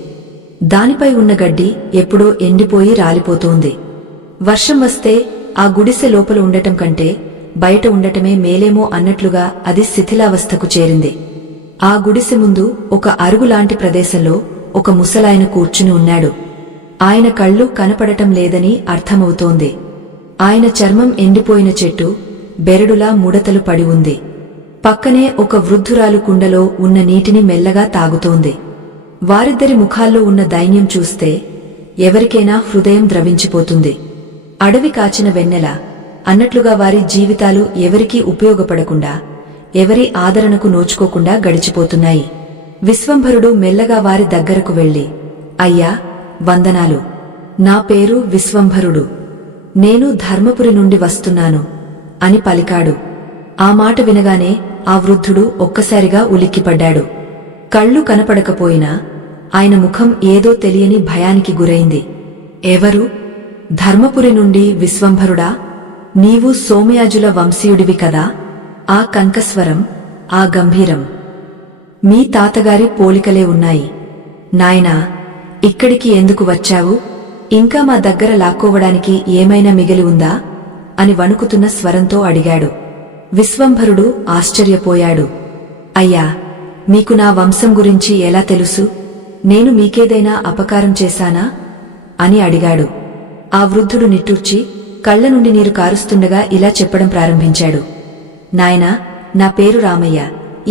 దానిపై ఉన్న గడ్డి ఎప్పుడో ఎండిపోయి రాలిపోతోంది. వర్షం వస్తే ఆ గుడిసె లోపల ఉండటం కంటే బయట ఉండటమే మేలేమో అన్నట్లుగా అది శిథిలావస్థకు చేరింది. ఆ గుడిసె ముందు ఒక అరుగులాంటి ప్రదేశంలో ఒక ముసలాయన కూర్చుని ఉన్నాడు. ఆయన కళ్ళు కనపడటం లేదని అర్థమవుతోంది. ఆయన చర్మం ఎండిపోయిన చెట్టు బెరడులా ముడతలు పడి ఉంది. పక్కనే ఒక వృద్ధురాలు కుండలో ఉన్న నీటిని మెల్లగా తాగుతోంది. వారిద్దరి ముఖాల్లో ఉన్న దైన్యం చూస్తే ఎవరికైనా హృదయం ద్రవించిపోతుంది. అడవి కాచిన వెన్నెల అన్నట్లుగా వారి జీవితాలు ఎవరికీ ఉపయోగపడకుండా, ఎవరి ఆదరణకు నోచుకోకుండా గడిచిపోతున్నాయి. విశ్వంభరుడు మెల్లగా వారి దగ్గరకు వెళ్లి, అయ్యా, వందనాలు. నా పేరు విశ్వంభరుడు. నేను ధర్మపురి నుండి వస్తున్నాను అని పలికాడు. ఆ మాట వినగానే ఆ వృద్ధుడు ఒక్కసారిగా ఉలిక్కిపడ్డాడు. కళ్ళు కనపడకపోయినా ఆయన ముఖం ఏదో తెలియని భయానికి గురైంది. ఎవరు? ధర్మపురి నుండి విశ్వంభరుడా? నీవు సోమయాజుల వంశీయుడివి కదా? ఆ కంకస్వరం, ఆ గంభీరం మీ తాతగారి పోలికలే ఉన్నాయి. నాయనా, ఇక్కడికి ఎందుకు వచ్చావు? ఇంకా మా దగ్గర లాక్కోవడానికి ఏమైనా మిగిలి ఉందా అని వణుకుతున్న స్వరంతో అడిగాడు. విశ్వంభరుడు ఆశ్చర్యపోయాడు. అయ్యా, మీకు నా వంశం గురించి ఎలా తెలుసు? నేను మీకేదైనా అపకారం చేశానా అని అడిగాడు. ఆ వృద్ధుడు నిట్టూర్చి కళ్ల నుండి నీరు కారుస్తుండగా ఇలా చెప్పడం ప్రారంభించాడు. నాయనా, నా పేరు రామయ్య.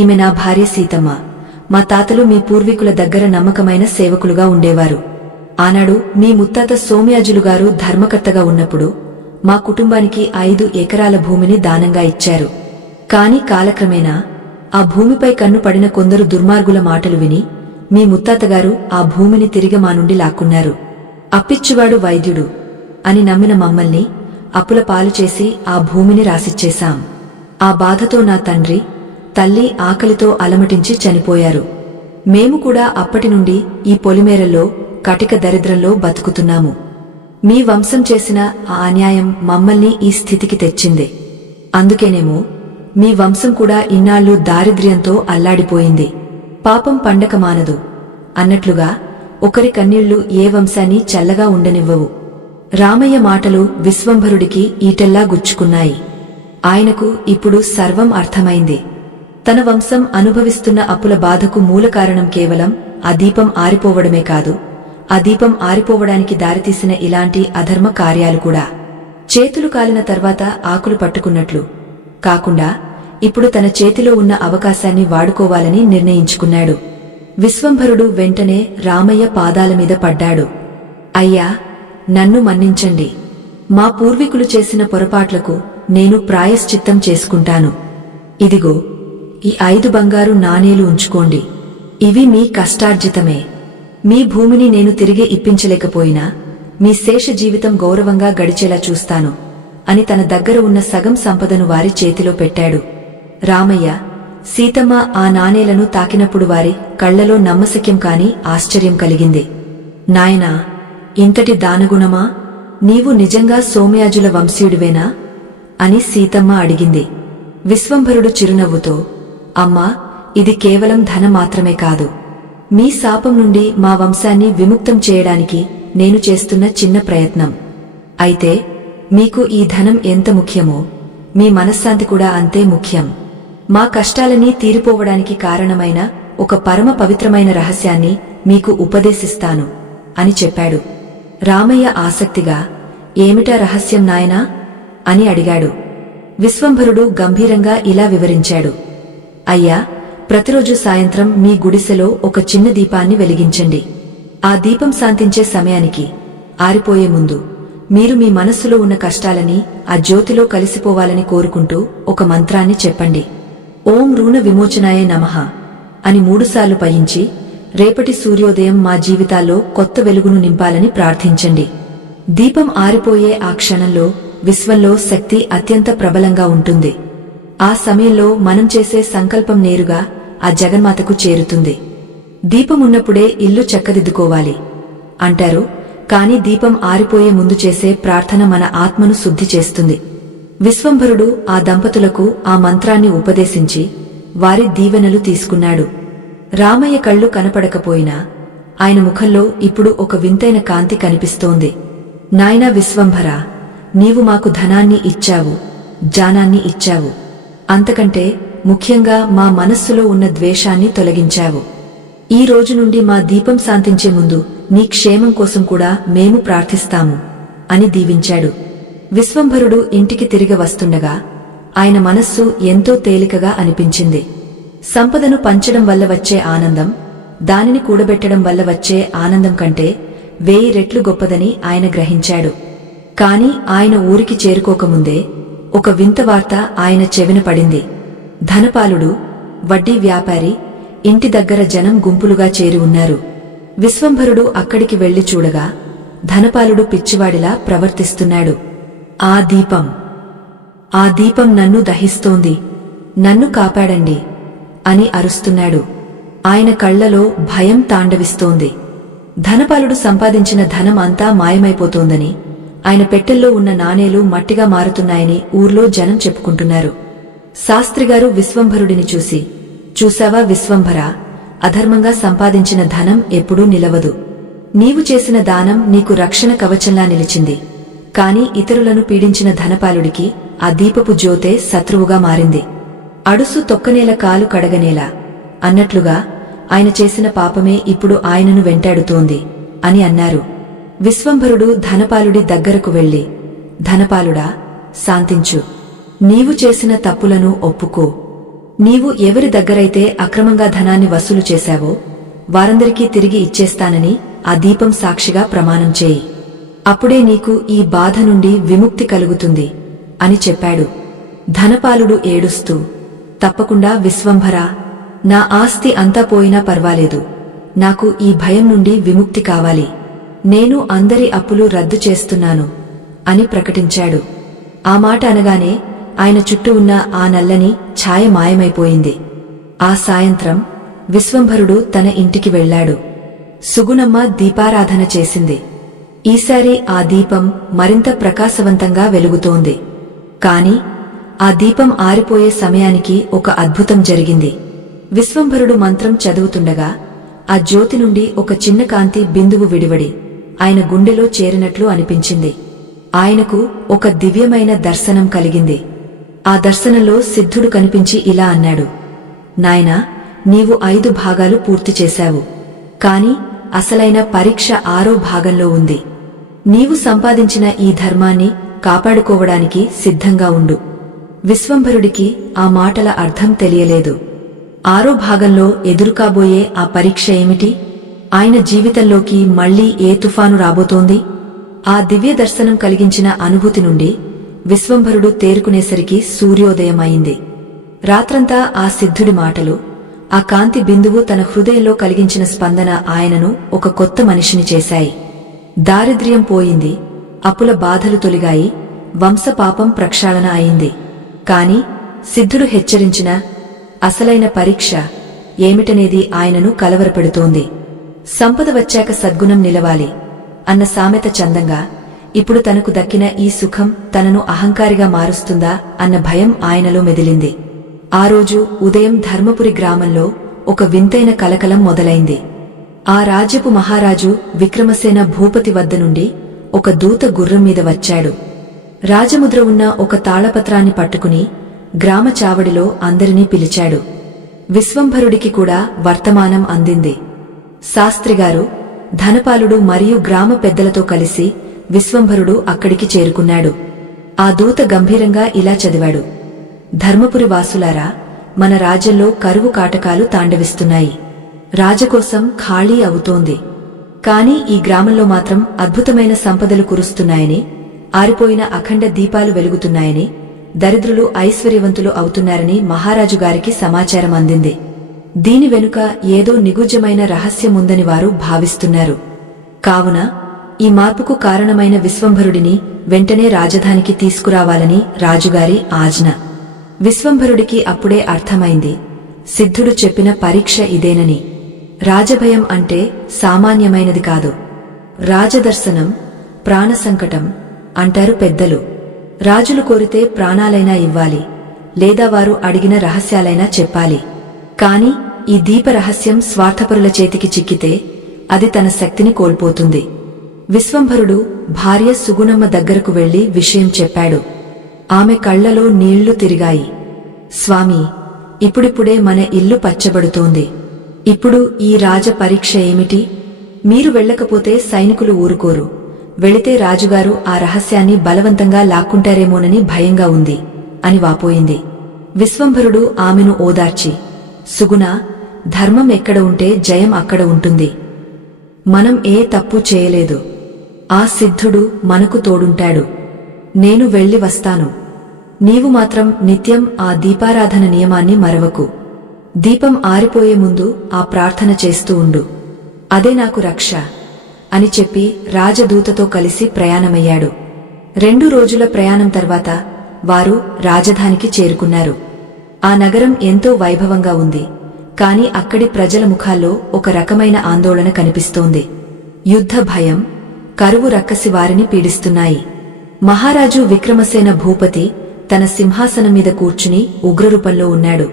ఈమె నా భార్య సీతమ్మ. మా తాతలు మీ పూర్వీకుల దగ్గర నమ్మకమైన సేవకులుగా ఉండేవారు. ఆనాడు మీ ముత్తాత సోమయాజులుగారు ధర్మకర్తగా ఉన్నప్పుడు మా కుటుంబానికి 5 ఎకరాల భూమిని దానంగా ఇచ్చారు. కాని కాలక్రమేణా ఆ భూమిపై కన్ను పడిన కొందరు దుర్మార్గుల మాటలు విని మీ ముత్తాతగారు ఆ భూమిని తిరిగి మా నుండి లాక్కున్నారు. అప్పిచ్చువాడు వైద్యుడు, అని నమ్మిన మమ్మల్ని అప్పుల పాలు చేసి ఆ భూమిని రాసిచ్చేశాం. ఆ బాధతో నా తండ్రి, తల్లి ఆకలితో అలమటించి చనిపోయారు. మేము కూడా అప్పటి నుండి ఈ పొలిమేరల్లో కటిక దరిద్రంలో బతుకుతున్నాము. మీ వంశం చేసిన ఆ అన్యాయం మమ్మల్ని ఈ స్థితికి తెచ్చింది. అందుకేనేమో మీ వంశం కూడా ఇన్నాళ్లు దారిద్ర్యంతో అల్లాడిపోయింది. పాపం పండక మానదు అన్నట్లుగా ఒకరి కన్నీళ్లు ఏ వంశాన్ని చల్లగా ఉండనివ్వవు. రామయ్య మాటలు విశ్వంభరుడికి ఈటెల్లా గుచ్చుకున్నాయి. ఆయనకు ఇప్పుడు సర్వం అర్థమైంది. తన వంశం అనుభవిస్తున్న అప్పుల బాధకు మూల కారణం కేవలం ఆ దీపం ఆరిపోవడమే కాదు, ఆ దీపం ఆరిపోవడానికి దారితీసిన ఇలాంటి అధర్మ కార్యాలు కూడా. చేతులు కాలిన తర్వాత ఆకులు పట్టుకున్నట్లు కాకుండా ఇప్పుడు తన చేతిలో ఉన్న అవకాశాన్ని వాడుకోవాలని నిర్ణయించుకున్నాడు. విశ్వంభరుడు వెంటనే రామయ్య పాదాల మీద పడ్డాడు. అయ్యా, నన్ను మన్నించండి. మా పూర్వీకులు చేసిన పొరపాట్లకు నేను ప్రాయశ్చిత్తం చేసుకుంటాను. ఇదిగో ఈ 5 బంగారు నాణేలు ఉంచుకోండి. ఇవి మీ కష్టార్జితమే. మీ భూమిని నేను తిరిగి ఇప్పించలేకపోయినా మీ శేష జీవితం గౌరవంగా గడిచేలా చూస్తాను అని తన దగ్గర ఉన్న సగం సంపదను వారి చేతిలో పెట్టాడు. రామయ్య, సీతమ్మ ఆ నాణేలను తాకినప్పుడు వారి కళ్లలో నమ్మశక్యం కాని ఆశ్చర్యం కలిగింది. నాయనా, ఇంతటి దానగుణమా? నీవు నిజంగా సోమయాజుల వంశీయుడివేనా అని సీతమ్మ అడిగింది. విశ్వంభరుడు చిరునవ్వుతో, అమ్మా, ఇది కేవలం ధనం మాత్రమే కాదు. మీ శాపం నుండి మా వంశాన్ని విముక్తం చేయడానికి నేను చేస్తున్న చిన్న ప్రయత్నం. అయితే మీకు ఈ ధనం ఎంత ముఖ్యమో మీ మనశ్శాంతి కూడా అంతే ముఖ్యం. మా కష్టాలన్నీ తీరిపోవడానికి కారణమైన ఒక పరమ పవిత్రమైన రహస్యాన్ని మీకు ఉపదేశిస్తాను అని చెప్పాడు. రామయ్య ఆసక్తిగా, ఏమిటా రహస్యం నాయనా అని అడిగాడు. విశ్వంభరుడు గంభీరంగా ఇలా వివరించాడు. అయ్యా, ప్రతిరోజు సాయంత్రం మీ గుడిసెలో ఒక చిన్న దీపాన్ని వెలిగించండి. ఆ దీపం శాంతించే సమయానికి, ఆరిపోయే ముందు మీరు మీ మనస్సులో ఉన్న కష్టాలని ఆ జ్యోతిలో కలిసిపోవాలని కోరుకుంటూ ఒక మంత్రాన్ని చెప్పండి. ఓం రుణ విమోచనాయ నమః అని 3 సార్లు పయించి రేపటి సూర్యోదయం మా జీవితాల్లో కొత్త వెలుగును నింపాలని ప్రార్థించండి. దీపం ఆరిపోయే ఆ క్షణంలో విశ్వంలో శక్తి అత్యంత ప్రబలంగా ఉంటుంది. ఆ సమయంలో మనం చేసే సంకల్పం నేరుగా ఆ జగన్మాతకు చేరుతుంది. దీపమున్నప్పుడే ఇల్లు చక్కదిద్దుకోవాలి అంటారు, కాని దీపం ఆరిపోయే ముందు చేసే ప్రార్థన మన ఆత్మను శుద్ధి చేస్తుంది. విశ్వంభరుడు ఆ దంపతులకు ఆ మంత్రాన్ని ఉపదేశించి వారి దీవెనలు తీసుకున్నాడు. రామయ్య కళ్ళు కనపడకపోయినా ఆయన ముఖంలో ఇప్పుడు ఒక వింతైన కాంతి కనిపిస్తోంది. నాయనా విశ్వంభరా, నీవు మాకు ధనాన్ని ఇచ్చావు, జ్ఞానాన్ని ఇచ్చావు. అంతకంటే ముఖ్యంగా మా మనస్సులో ఉన్న ద్వేషాన్ని తొలగించావు. ఈ రోజు నుండి మా దీపం శాంతించే ముందు నీ క్షేమం కోసం కూడా మేము ప్రార్థిస్తాము అని దీవించాడు. విశ్వంభరుడు ఇంటికి తిరిగి వస్తుండగా ఆయన మనస్సు ఎంతో తేలికగా అనిపించింది. సంపదను పంచడం వల్ల వచ్చే ఆనందం, దానిని కూడబెట్టడం వల్ల వచ్చే ఆనందం కంటే 1000 రెట్లు గొప్పదని ఆయన గ్రహించాడు. కాని ఆయన ఊరికి చేరుకోకముందే ఒక వింత వార్త ఆయన చెవిన పడింది. ధనపాలుడు, వడ్డీ వ్యాపారి ఇంటి దగ్గర జనం గుంపులుగా చేరి ఉన్నారు. విశ్వంభరుడు అక్కడికి వెళ్లి చూడగా ధనపాలుడు పిచ్చివాడిలా ప్రవర్తిస్తున్నాడు. ఆ దీపం నన్ను దహిస్తోంది, నన్ను కాపాడండి అని అరుస్తున్నాడు. ఆయన కళ్లలో భయం తాండవిస్తోంది. ధనపాలుడు సంపాదించిన ధనం అంతా మాయమైపోతోందని, ఆయన పెట్టెల్లో ఉన్న నాణేలు మట్టిగా మారుతున్నాయని ఊర్లో జనం చెప్పుకుంటున్నారు. శాస్త్రిగారు విశ్వంభరుడిని చూసి, చూశావా విశ్వంభరా, అధర్మంగా సంపాదించిన ధనం ఎప్పుడూ నిలవదు. నీవు చేసిన దానం నీకు రక్షణ కవచంలా నిలిచింది. కాని ఇతరులను పీడించిన ధనపాలుడికి ఆ దీపపు జ్యోతే శత్రువుగా మారింది. అడుసు తొక్కనేల కాలు కడగనేలా అన్నట్లుగా ఆయన చేసిన పాపమే ఇప్పుడు ఆయనను వెంటాడుతోంది అని అన్నారు. విశ్వంభరుడు ధనపాలుడి దగ్గరకు వెళ్లి, ధనపాలుడా, శాంతించు. నీవు చేసిన తప్పులను ఒప్పుకో. నీవు ఎవరి దగ్గరైతే అక్రమంగా ధనాన్ని వసూలు చేశావో వారందరికీ తిరిగి ఇచ్చేస్తానని ఆ దీపం సాక్షిగా ప్రమాణం చేయి. అప్పుడే నీకు ఈ బాధ నుండి విముక్తి కలుగుతుంది అని చెప్పాడు. ధనపాలుడు ఏడుస్తూ, తప్పకుండా విశ్వంభరా, నా ఆస్తి అంతా పోయినా పర్వాలేదు, నాకు ఈ భయం నుండి విముక్తి కావాలి. నేను అందరి అప్పులు రద్దు చేస్తున్నాను అని ప్రకటించాడు. ఆ మాట అనగానే ఆయన చుట్టూ ఉన్న ఆ నల్లని ఛాయ మాయమైపోయింది. ఆ సాయంత్రం విశ్వంభరుడు తన ఇంటికి వెళ్లాడు. సుగుణమ్మ దీపారాధన చేసింది. ఈసారి ఆ దీపం మరింత ప్రకాశవంతంగా వెలుగుతోంది. కాని ఆ దీపం ఆరిపోయే సమయానికి ఒక అద్భుతం జరిగింది. విశ్వంభరుడు మంత్రం చదువుతుండగా ఆ జ్యోతి నుండి ఒక చిన్న కాంతి బిందువు విడివడి ఆయన గుండెలో చేరినట్లు అనిపించింది. ఆయనకు ఒక దివ్యమైన దర్శనం కలిగింది. ఆ దర్శనంలో సిద్ధుడు కనిపించి ఇలా అన్నాడు, నాయనా, నీవు 5 భాగాలు పూర్తి చేశావు. కాని అసలైన పరీక్ష 6వ భాగంలో ఉంది. నీవు సంపాదించిన ఈ ధర్మాన్ని కాపాడుకోవడానికి సిద్ధంగా ఉండు. విశ్వంభరుడికి ఆ మాటల అర్థం తెలియలేదు. 6వ భాగంలో ఎదురుకాబోయే ఆ పరీక్ష ఏమిటి? ఆయన జీవితంలోకి మళ్లీ ఏ తుఫాను రాబోతోంది? ఆ దివ్య దర్శనం కలిగించిన అనుభూతి నుండి విశ్వంభరుడు తేరుకునేసరికి సూర్యోదయం అయింది. రాత్రంతా ఆ సిద్ధుడి మాటలు, ఆ కాంతి బిందువు తన హృదయంలో కలిగించిన స్పందన ఆయనను ఒక కొత్త మనిషిని చేశాయి. దారిద్ర్యం పోయింది, అప్పుల బాధలు తొలిగాయి, వంశపాపం ప్రక్షాళన అయింది. కాని సిద్ధుడు హెచ్చరించిన అసలైన పరీక్ష ఏమిటనేది ఆయనను కలవరపెడుతోంది. సంపద వచ్చాక సద్గుణం నిలవాలి అన్న సామెత చందంగా ఇప్పుడు తనకు దక్కిన ఈ సుఖం తనను అహంకారిగా మారుస్తుందా అన్న భయం ఆయనలో మెదిలింది. ఆ రోజు ఉదయం ధర్మపురి గ్రామంలో ఒక వింతైన కలకలం మొదలైంది. ఆ రాజ్యపు మహారాజు విక్రమసేన భూపతి వద్ద నుండి ఒక దూత గుర్రం మీద వచ్చాడు. రాజముద్ర ఉన్న ఒక తాళపత్రాన్ని పట్టుకుని గ్రామ చావడిలో అందరినీ పిలిచాడు. విశ్వంభరుడికి కూడా వర్తమానం అందింది. శాస్త్రిగారు, ధనపాలుడు మరియు గ్రామ పెద్దలతో కలిసి విశ్వంభరుడు అక్కడికి చేరుకున్నాడు. ఆ దూత గంభీరంగా ఇలా చదివాడు, ధర్మపురి వాసులారా, మన రాజ్యంలో కరువు కాటకాలు తాండవిస్తున్నాయి. రాజకోసం ఖాళీ అవుతోంది. కాని ఈ గ్రామంలో మాత్రం అద్భుతమైన సంపదలు కురుస్తున్నాయని, ఆరిపోయిన అఖండ దీపాలు వెలుగుతున్నాయని, దరిద్రులు ఐశ్వర్యవంతులు అవుతున్నారని మహారాజుగారికి సమాచారం అందింది. దీని వెనుక ఏదో నిగూఢమైన రహస్యముందని వారు భావిస్తున్నారు. కావున ఈ మార్పుకు కారణమైన విశ్వంభరుడిని వెంటనే రాజధానికి తీసుకురావాలని రాజుగారి ఆజ్ఞ. విశ్వంభరుడికి అప్పుడే అర్థమైంది, సిద్ధుడు చెప్పిన పరీక్ష ఇదేనని. రాజభయం అంటే సామాన్యమైనది కాదు. రాజదర్శనం, ప్రాణసంకటం అంటారు పెద్దలు. రాజులు కోరితే ప్రాణాలైనా ఇవ్వాలి, లేదా వారు అడిగిన రహస్యాలైనా చెప్పాలి. కాని ఈ దీప రహస్యం స్వార్థపరుల చేతికి చిక్కితే అది తన శక్తిని కోల్పోతుంది. విశ్వంభరుడు భార్య సుగుణమ్మ దగ్గరకు వెళ్లి విషయం చెప్పాడు. ఆమె కళ్లలో నీళ్లు తిరిగాయి. స్వామీ, ఇప్పుడిప్పుడే మన ఇల్లు పచ్చబడుతోంది. ఇప్పుడు ఈ రాజ పరీక్ష ఏమిటి? మీరు వెళ్లకపోతే సైనికులు ఊరుకోరు. వెళితే రాజుగారు ఆ రహస్యాన్ని బలవంతంగా లాక్కుంటారేమోనని భయంగా ఉంది అని వాపోయింది. విశ్వంభరుడు ఆమెను ఓదార్చి, సుగుణా, ధర్మం ఎక్కడ ఉంటే జయం అక్కడ ఉంటుంది. మనం ఏ తప్పు చేయలేదు. ఆ సిద్ధుడు మనకు తోడుంటాడు. నేను వెళ్లి వస్తాను. నీవు మాత్రం నిత్యం ఆ దీపారాధన నియమాన్ని మరవకు. దీపం ఆరిపోయే ముందు ఆ ప్రార్థన చేస్తూ ఉండు. అదే నాకు రక్ష అని చెప్పి రాజదూతతో కలిసి ప్రయాణమయ్యాడు. 2 రోజుల ప్రయాణం తర్వాత వారు రాజధానికి చేరుకున్నారు. ఆ నగరం ఎంతో వైభవంగా ఉంది. కాని అక్కడి ప్రజల ముఖాల్లో ఒక రకమైన ఆందోళన కనిపిస్తోంది. యుద్ధ భయం, కరువు రక్కసి వారిని పీడిస్తున్నాయి. మహారాజు విక్రమసేన భూపతి తన సింహాసనం మీద కూర్చుని ఉగ్రరూపంలో ఉన్నాడు.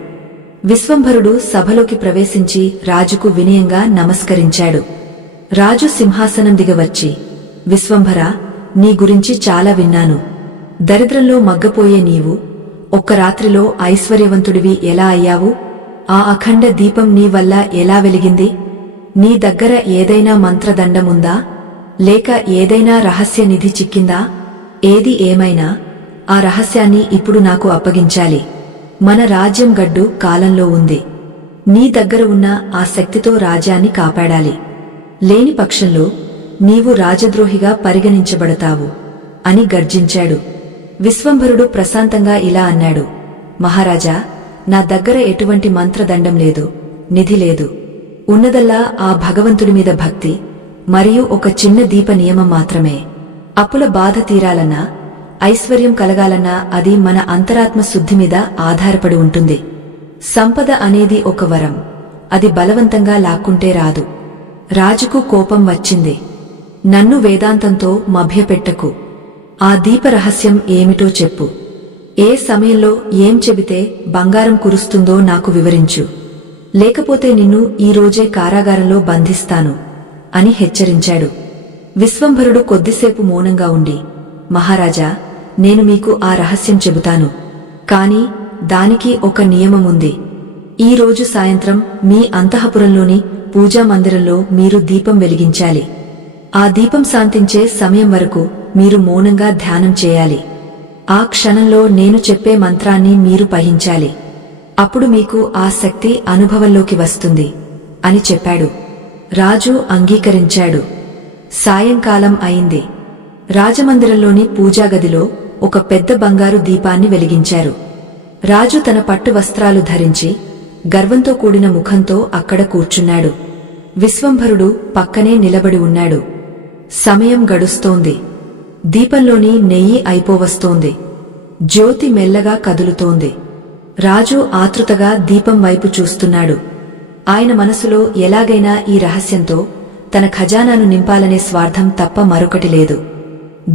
విశ్వంభరుడు సభలోకి ప్రవేశించి రాజుకు వినయంగా నమస్కరించాడు. రాజు సింహాసనం దిగవచ్చి, విశ్వంభరా, నీ గురించి చాలా విన్నాను. దరిద్రంలో మగ్గపోయే నీవు ఒక్క రాత్రిలో ఐశ్వర్యవంతుడివి ఎలా అయ్యావు? ఆ అఖండ దీపం నీ వల్ల ఎలా వెలిగింది? నీ దగ్గర ఏదైనా మంత్రదండముందా? లేక ఏదైనా రహస్య నిధి చిక్కిందా? ఏది ఏమైనా ఆ రహస్యాన్ని ఇప్పుడు నాకు అప్పగించాలి. మన రాజ్యం గడ్డు కాలంలో ఉంది. నీ దగ్గర ఉన్న ఆ శక్తితో రాజ్యాన్ని కాపాడాలి. లేని పక్షంలో నీవు రాజద్రోహిగా పరిగణించబడతావు అని గర్జించాడు. విశ్వంభరుడు ప్రశాంతంగా ఇలా అన్నాడు, మహారాజా, నా దగ్గర ఎటువంటి మంత్రదండం లేదు, నిధి లేదు. ఉన్నదల్లా ఆ భగవంతుడి మీద భక్తి మరియు ఒక చిన్న దీప నియమం మాత్రమే. అప్పుల బాధ తీరాలన్నా, ఐశ్వర్యం కలగాలన్నా అది మన అంతరాత్మ శుద్ధి మీద ఆధారపడి ఉంటుంది. సంపద అనేది ఒక వరం, అది బలవంతంగా లాక్కుంటే రాదు. రాజుకు కోపం వచ్చింది. నన్ను వేదాంతంతో మభ్యపెట్టకు. ఆ దీప రహస్యం ఏమిటో చెప్పు. ఏ సమయంలో ఏం చెబితే బంగారం కురుస్తుందో నాకు వివరించు. లేకపోతే నిన్ను ఈ రోజే కారాగారంలో బంధిస్తాను అని హెచ్చరించాడు. విశ్వంభరుడు కొద్దిసేపు మౌనంగా ఉండి, మహారాజా, నేను మీకు ఆ రహస్యం చెబుతాను. కాని దానికి ఒక నియమముంది. ఈ రోజు సాయంత్రం మీ అంతఃపురంలోని పూజా మందిరంలో మీరు దీపం వెలిగించాలి. ఆ దీపం శాంతించే సమయం వరకు మీరు మౌనంగా ధ్యానం చేయాలి. ఆ క్షణంలో నేను చెప్పే మంత్రాన్ని మీరు పఠించాలి. అప్పుడు మీకు ఆ శక్తి అనుభవంలోకి వస్తుంది అని చెప్పాడు. రాజు అంగీకరించాడు. సాయంకాలం అయింది. రాజమందిరంలోని పూజాగదిలో ఒక పెద్ద బంగారు దీపాన్ని వెలిగించారు. రాజు తన పట్టు వస్త్రాలు ధరించి గర్వంతో కూడిన ముఖంతో అక్కడ కూర్చున్నాడు. విశ్వంభరుడు పక్కనే నిలబడి ఉన్నాడు. సమయం గడుస్తోంది. దీపంలోని నెయ్యి అయిపోవస్తోంది. జ్యోతి మెల్లగా కదులుతోంది. రాజు ఆతృతగా దీపం వైపు చూస్తున్నాడు. ఆయన మనసులో ఎలాగైనా ఈ రహస్యంతో తన ఖజానాను నింపాలనే స్వార్థం తప్ప మరొకటి లేదు.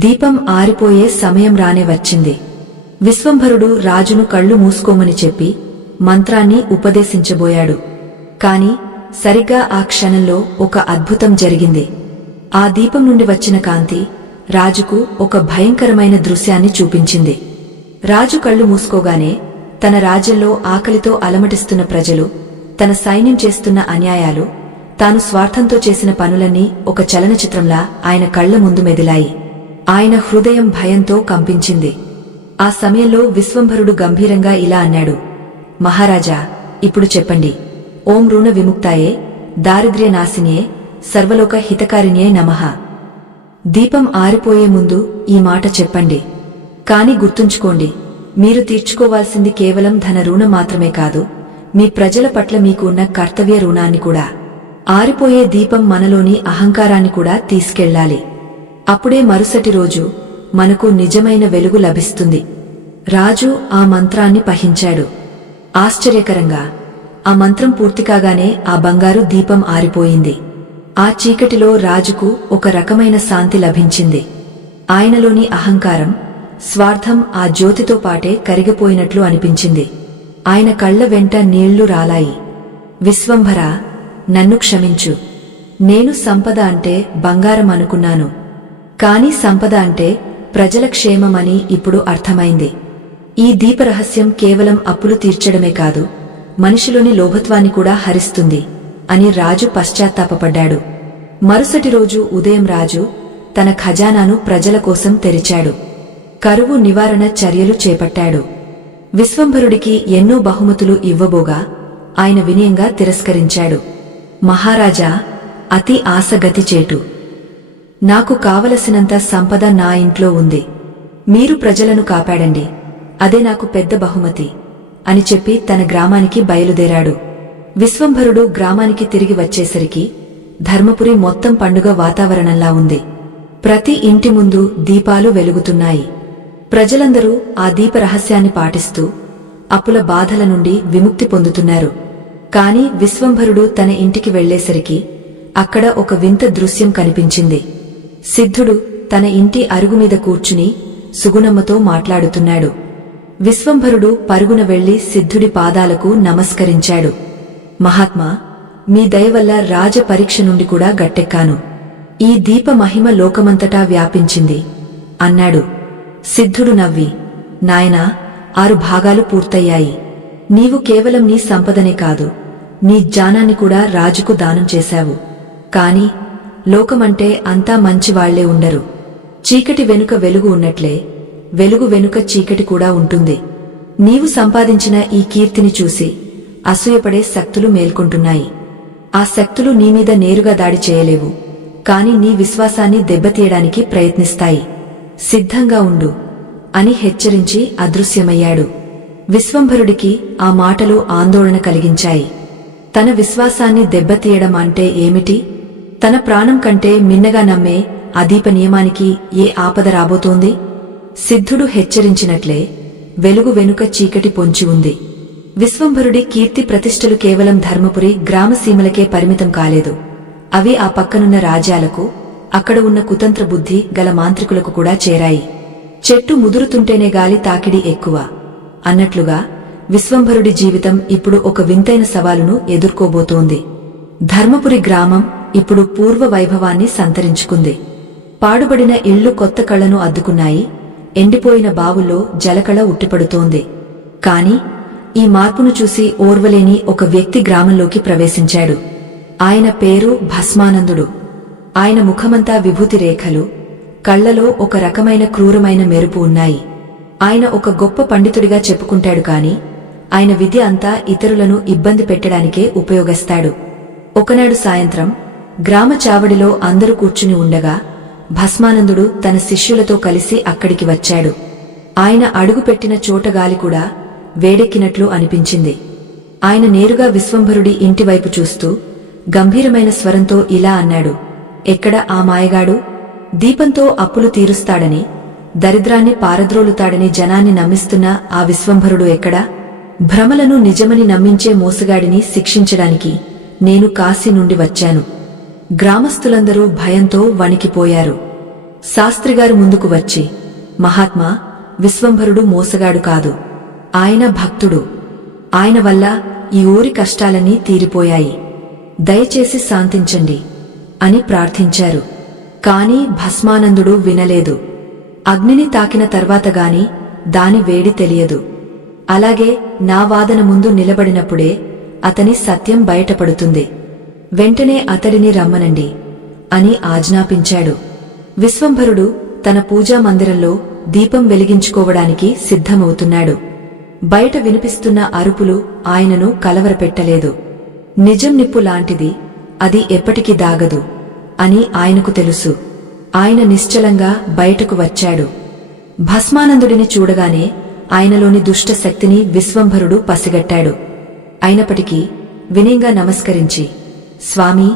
దీపం ఆరిపోయే సమయం రానే వచ్చింది. విశ్వంభరుడు రాజును కళ్ళు మూసుకోమని చెప్పి మంత్రాన్ని ఉపదేశించబోయాడు. కాని సరిగ్గా ఆ క్షణంలో ఒక అద్భుతం జరిగింది. ఆ దీపం నుండి వచ్చిన కాంతి రాజుకు ఒక భయంకరమైన దృశ్యాన్ని చూపించింది. రాజు కళ్ళు మూసుకోగానే తన రాజ్యంలో ఆకలితో అలమటిస్తున్న ప్రజలు, తన సైన్యం చేస్తున్న అన్యాయాలు, తాను స్వార్థంతో చేసిన పనులన్నీ ఒక చలనచిత్రంలా ఆయన కళ్ల ముందు మెదిలాయి. ఆయన హృదయం భయంతో కంపించింది. ఆ సమయంలో విశ్వంభరుడు గంభీరంగా ఇలా అన్నాడు, మహారాజా, ఇప్పుడు చెప్పండి. ఓం రుణ విముక్తాయే, దారిద్ర్య నాశినియే, సర్వలోక హితకారిణ్యే నమః. దీపం ఆరిపోయే ముందు ఈ మాట చెప్పండి. కాని గుర్తుంచుకోండి, మీరు తీర్చుకోవాల్సింది కేవలం ధన రుణం మాత్రమే కాదు, మీ ప్రజల పట్ల మీకు ఉన్న కర్తవ్య రుణాన్ని కూడా. ఆరిపోయే దీపం మనలోని అహంకారాన్ని కూడా తీసుకెళ్లాలి. అప్పుడే మరుసటి రోజు మనకు నిజమైన వెలుగు లభిస్తుంది. రాజు ఆ మంత్రాన్ని పఠించాడు. ఆశ్చర్యకరంగా ఆ మంత్రం పూర్తికాగానే ఆ బంగారు దీపం ఆరిపోయింది. ఆ చీకటిలో రాజుకు ఒక రకమైన శాంతి లభించింది. ఆయనలోని అహంకారం, స్వార్థం ఆ జ్యోతితో పాటే కరిగిపోయినట్లు అనిపించింది. ఆయన కళ్ల వెంట నీళ్లు రాలాయి. విశ్వంభరా, నన్ను క్షమించు. నేను సంపద అంటే బంగారం అనుకున్నాను. కాని సంపద అంటే ప్రజల క్షేమమని ఇప్పుడు అర్థమైంది. ఈ దీపరహస్యం కేవలం అప్పులు తీర్చడమే కాదు, మనిషిలోని లోభత్వాన్ని కూడా హరిస్తుంది అని రాజు పశ్చాత్తాపపడ్డాడు. మరుసటి రోజు ఉదయం రాజు తన ఖజానాను ప్రజల కోసం తెరిచాడు. కరువు నివారణ చర్యలు చేపట్టాడు. విశ్వంభరుడికి ఎన్నో బహుమతులు ఇవ్వబోగా ఆయన వినయంగా తిరస్కరించాడు. మహారాజా, అతి ఆశగతిచేటు. నాకు కావలసినంత సంపద నా ఇంట్లో ఉంది. మీరు ప్రజలను కాపాడండి, అదే నాకు పెద్ద బహుమతి అని చెప్పి తన గ్రామానికి బయలుదేరాడు. విశ్వంభరుడు గ్రామానికి తిరిగి వచ్చేసరికి ధర్మపురి మొత్తం పండుగ వాతావరణంలా ఉంది. ప్రతి ఇంటి ముందు దీపాలు వెలుగుతున్నాయి. ప్రజలందరూ ఆ దీప రహస్యాన్ని పాటిస్తూ అప్పుల బాధల నుండి విముక్తి పొందుతున్నారు. కాని విశ్వంభరుడు తన ఇంటికి వెళ్లేసరికి అక్కడ ఒక వింత దృశ్యం కనిపించింది. సిద్ధుడు తన ఇంటి అరుగుమీద కూర్చుని సుగుణమ్మతో మాట్లాడుతున్నాడు. విశ్వంభరుడు పరుగున వెళ్లి సిద్ధుడి పాదాలకు నమస్కరించాడు. మహాత్మా, మీ దయవల్ల రాజ పరీక్ష నుండి కూడా గట్టెక్కాను. ఈ దీప మహిమ లోకమంతటా వ్యాపించింది అన్నాడు. సిద్ధుడు నవ్వి, నాయనా, 6 భాగాలు పూర్తయ్యాయి. నీవు కేవలం నీ సంపదనే కాదు, నీ జ్ఞానాన్ని కూడా రాజుకు దానం చేశావు. కాని లోకమంటే అంతా మంచివాళ్లే ఉండరు. చీకటి వెనుక వెలుగు ఉన్నట్లే వెలుగు వెనుక చీకటి కూడా ఉంటుంది. నీవు సంపాదించిన ఈ కీర్తిని చూసి అసూయపడే శక్తులు మేల్కొంటున్నాయి. ఆ శక్తులు నీమీద నేరుగా దాడి చేయలేవు, కాని నీ విశ్వాసాన్ని దెబ్బతీయడానికి ప్రయత్నిస్తాయి. సిద్ధంగా ఉండు అని హెచ్చరించి అదృశ్యమయ్యాడు. విశ్వంభరుడికి ఆ మాటలు ఆందోళన కలిగించాయి. తన విశ్వాసాన్ని దెబ్బతీయడం అంటే ఏమిటి? తన ప్రాణం కంటే మిన్నగా నమ్మే ఆ దీప నియమానికి ఏ ఆపద రాబోతోంది? సిద్ధుడు హెచ్చరించినట్లే వెలుగు వెనుక చీకటి పొంచి ఉంది. విశ్వంభరుడి కీర్తి ప్రతిష్టలు కేవలం ధర్మపురి గ్రామసీమలకే పరిమితం కాలేదు. అవి ఆ పక్కనున్న రాజ్యాలకు, అక్కడ ఉన్న కుతంత్ర బుద్ధి గల మాంత్రికులకు కూడా చేరాయి. చెట్టు ముదురుతుంటేనే గాలి తాకిడి ఎక్కువ అన్నట్లుగా విశ్వంభరుడి జీవితం ఇప్పుడు ఒక వింతైన సవాలును ఎదుర్కోబోతోంది. ధర్మపురి గ్రామం ఇప్పుడు పూర్వ వైభవాన్ని సంతరించుకుంది. పాడుబడిన ఇళ్లు కొత్త కళ్లను అద్దుకున్నాయి. ఎండిపోయిన బావుల్లో జలకళ ఉట్టిపడుతోంది. కాని ఈ మార్పును చూసి ఓర్వలేని ఒక వ్యక్తి గ్రామంలోకి ప్రవేశించాడు. ఆయన పేరు భస్మానందుడు. ఆయన ముఖమంతా విభూతి రేఖలు, కళ్లలో ఒక రకమైన క్రూరమైన మెరుపు ఉన్నాయి. ఆయన ఒక గొప్ప పండితుడిగా చెప్పుకుంటాడు కాని ఆయన విద్య అంతా ఇతరులను ఇబ్బంది పెట్టడానికే ఉపయోగిస్తాడు. ఒకనాడు సాయంత్రం గ్రామ చావడిలో అందరూ కూర్చుని ఉండగా భస్మానందుడు తన శిష్యులతో కలిసి అక్కడికి వచ్చాడు. ఆయన అడుగుపెట్టిన చోట గాలి కూడా వేడెక్కినట్లు అనిపించింది. ఆయన నేరుగా విశ్వంభరుడి ఇంటివైపు చూస్తూ గంభీరమైన స్వరంతో ఇలా అన్నాడు, ఎక్కడ ఆ మాయగాడు? దీపంతో అప్పులు తీరుస్తాడని, దరిద్రాన్ని పారద్రోలుతాడని జనాన్ని నమ్మిస్తున్న ఆ విశ్వంభరుడు ఎక్కడా? భ్రమలను నిజమని నమ్మించే మోసగాడిని శిక్షించడానికి నేను కాశీ నుండి వచ్చాను. గ్రామస్తులందరూ భయంతో వణికిపోయారు. శాస్త్రిగారు ముందుకు వచ్చి, మహాత్మా, విశ్వంభరుడు మోసగాడు కాదు, ఆయన భక్తుడు. ఆయన వల్ల ఈ ఊరి కష్టాలన్నీ తీరిపోయాయి. దయచేసి శాంతించండి అని ప్రార్థించారు. కాని భస్మానందుడు వినలేదు. అగ్నిని తాకిన తర్వాతగాని దాని వేడి తెలియదు. అలాగే నా వాదన ముందు నిలబడినప్పుడే అతని సత్యం బయటపడుతుంది. వెంటనే అతడిని రమ్మనండి అని ఆజ్ఞాపించాడు. విశ్వంభరుడు తన పూజా మందిరంలో దీపం వెలిగించుకోవడానికి సిద్ధమవుతున్నాడు. బయట వినిపిస్తున్న అరుపులు ఆయనను కలవరపెట్టలేదు. నిజం నిప్పు లాంటిది, అది ఎప్పటికీ దాగదు అని ఆయనకు తెలుసు. ఆయన నిశ్చలంగా బయటకు వచ్చాడు. భస్మానందుడిని చూడగానే ఆయనలోని దుష్ట శక్తిని విశ్వంభరుడు పసిగట్టాడు. అయినప్పటికీ వినయంగా నమస్కరించి, స్వామీ,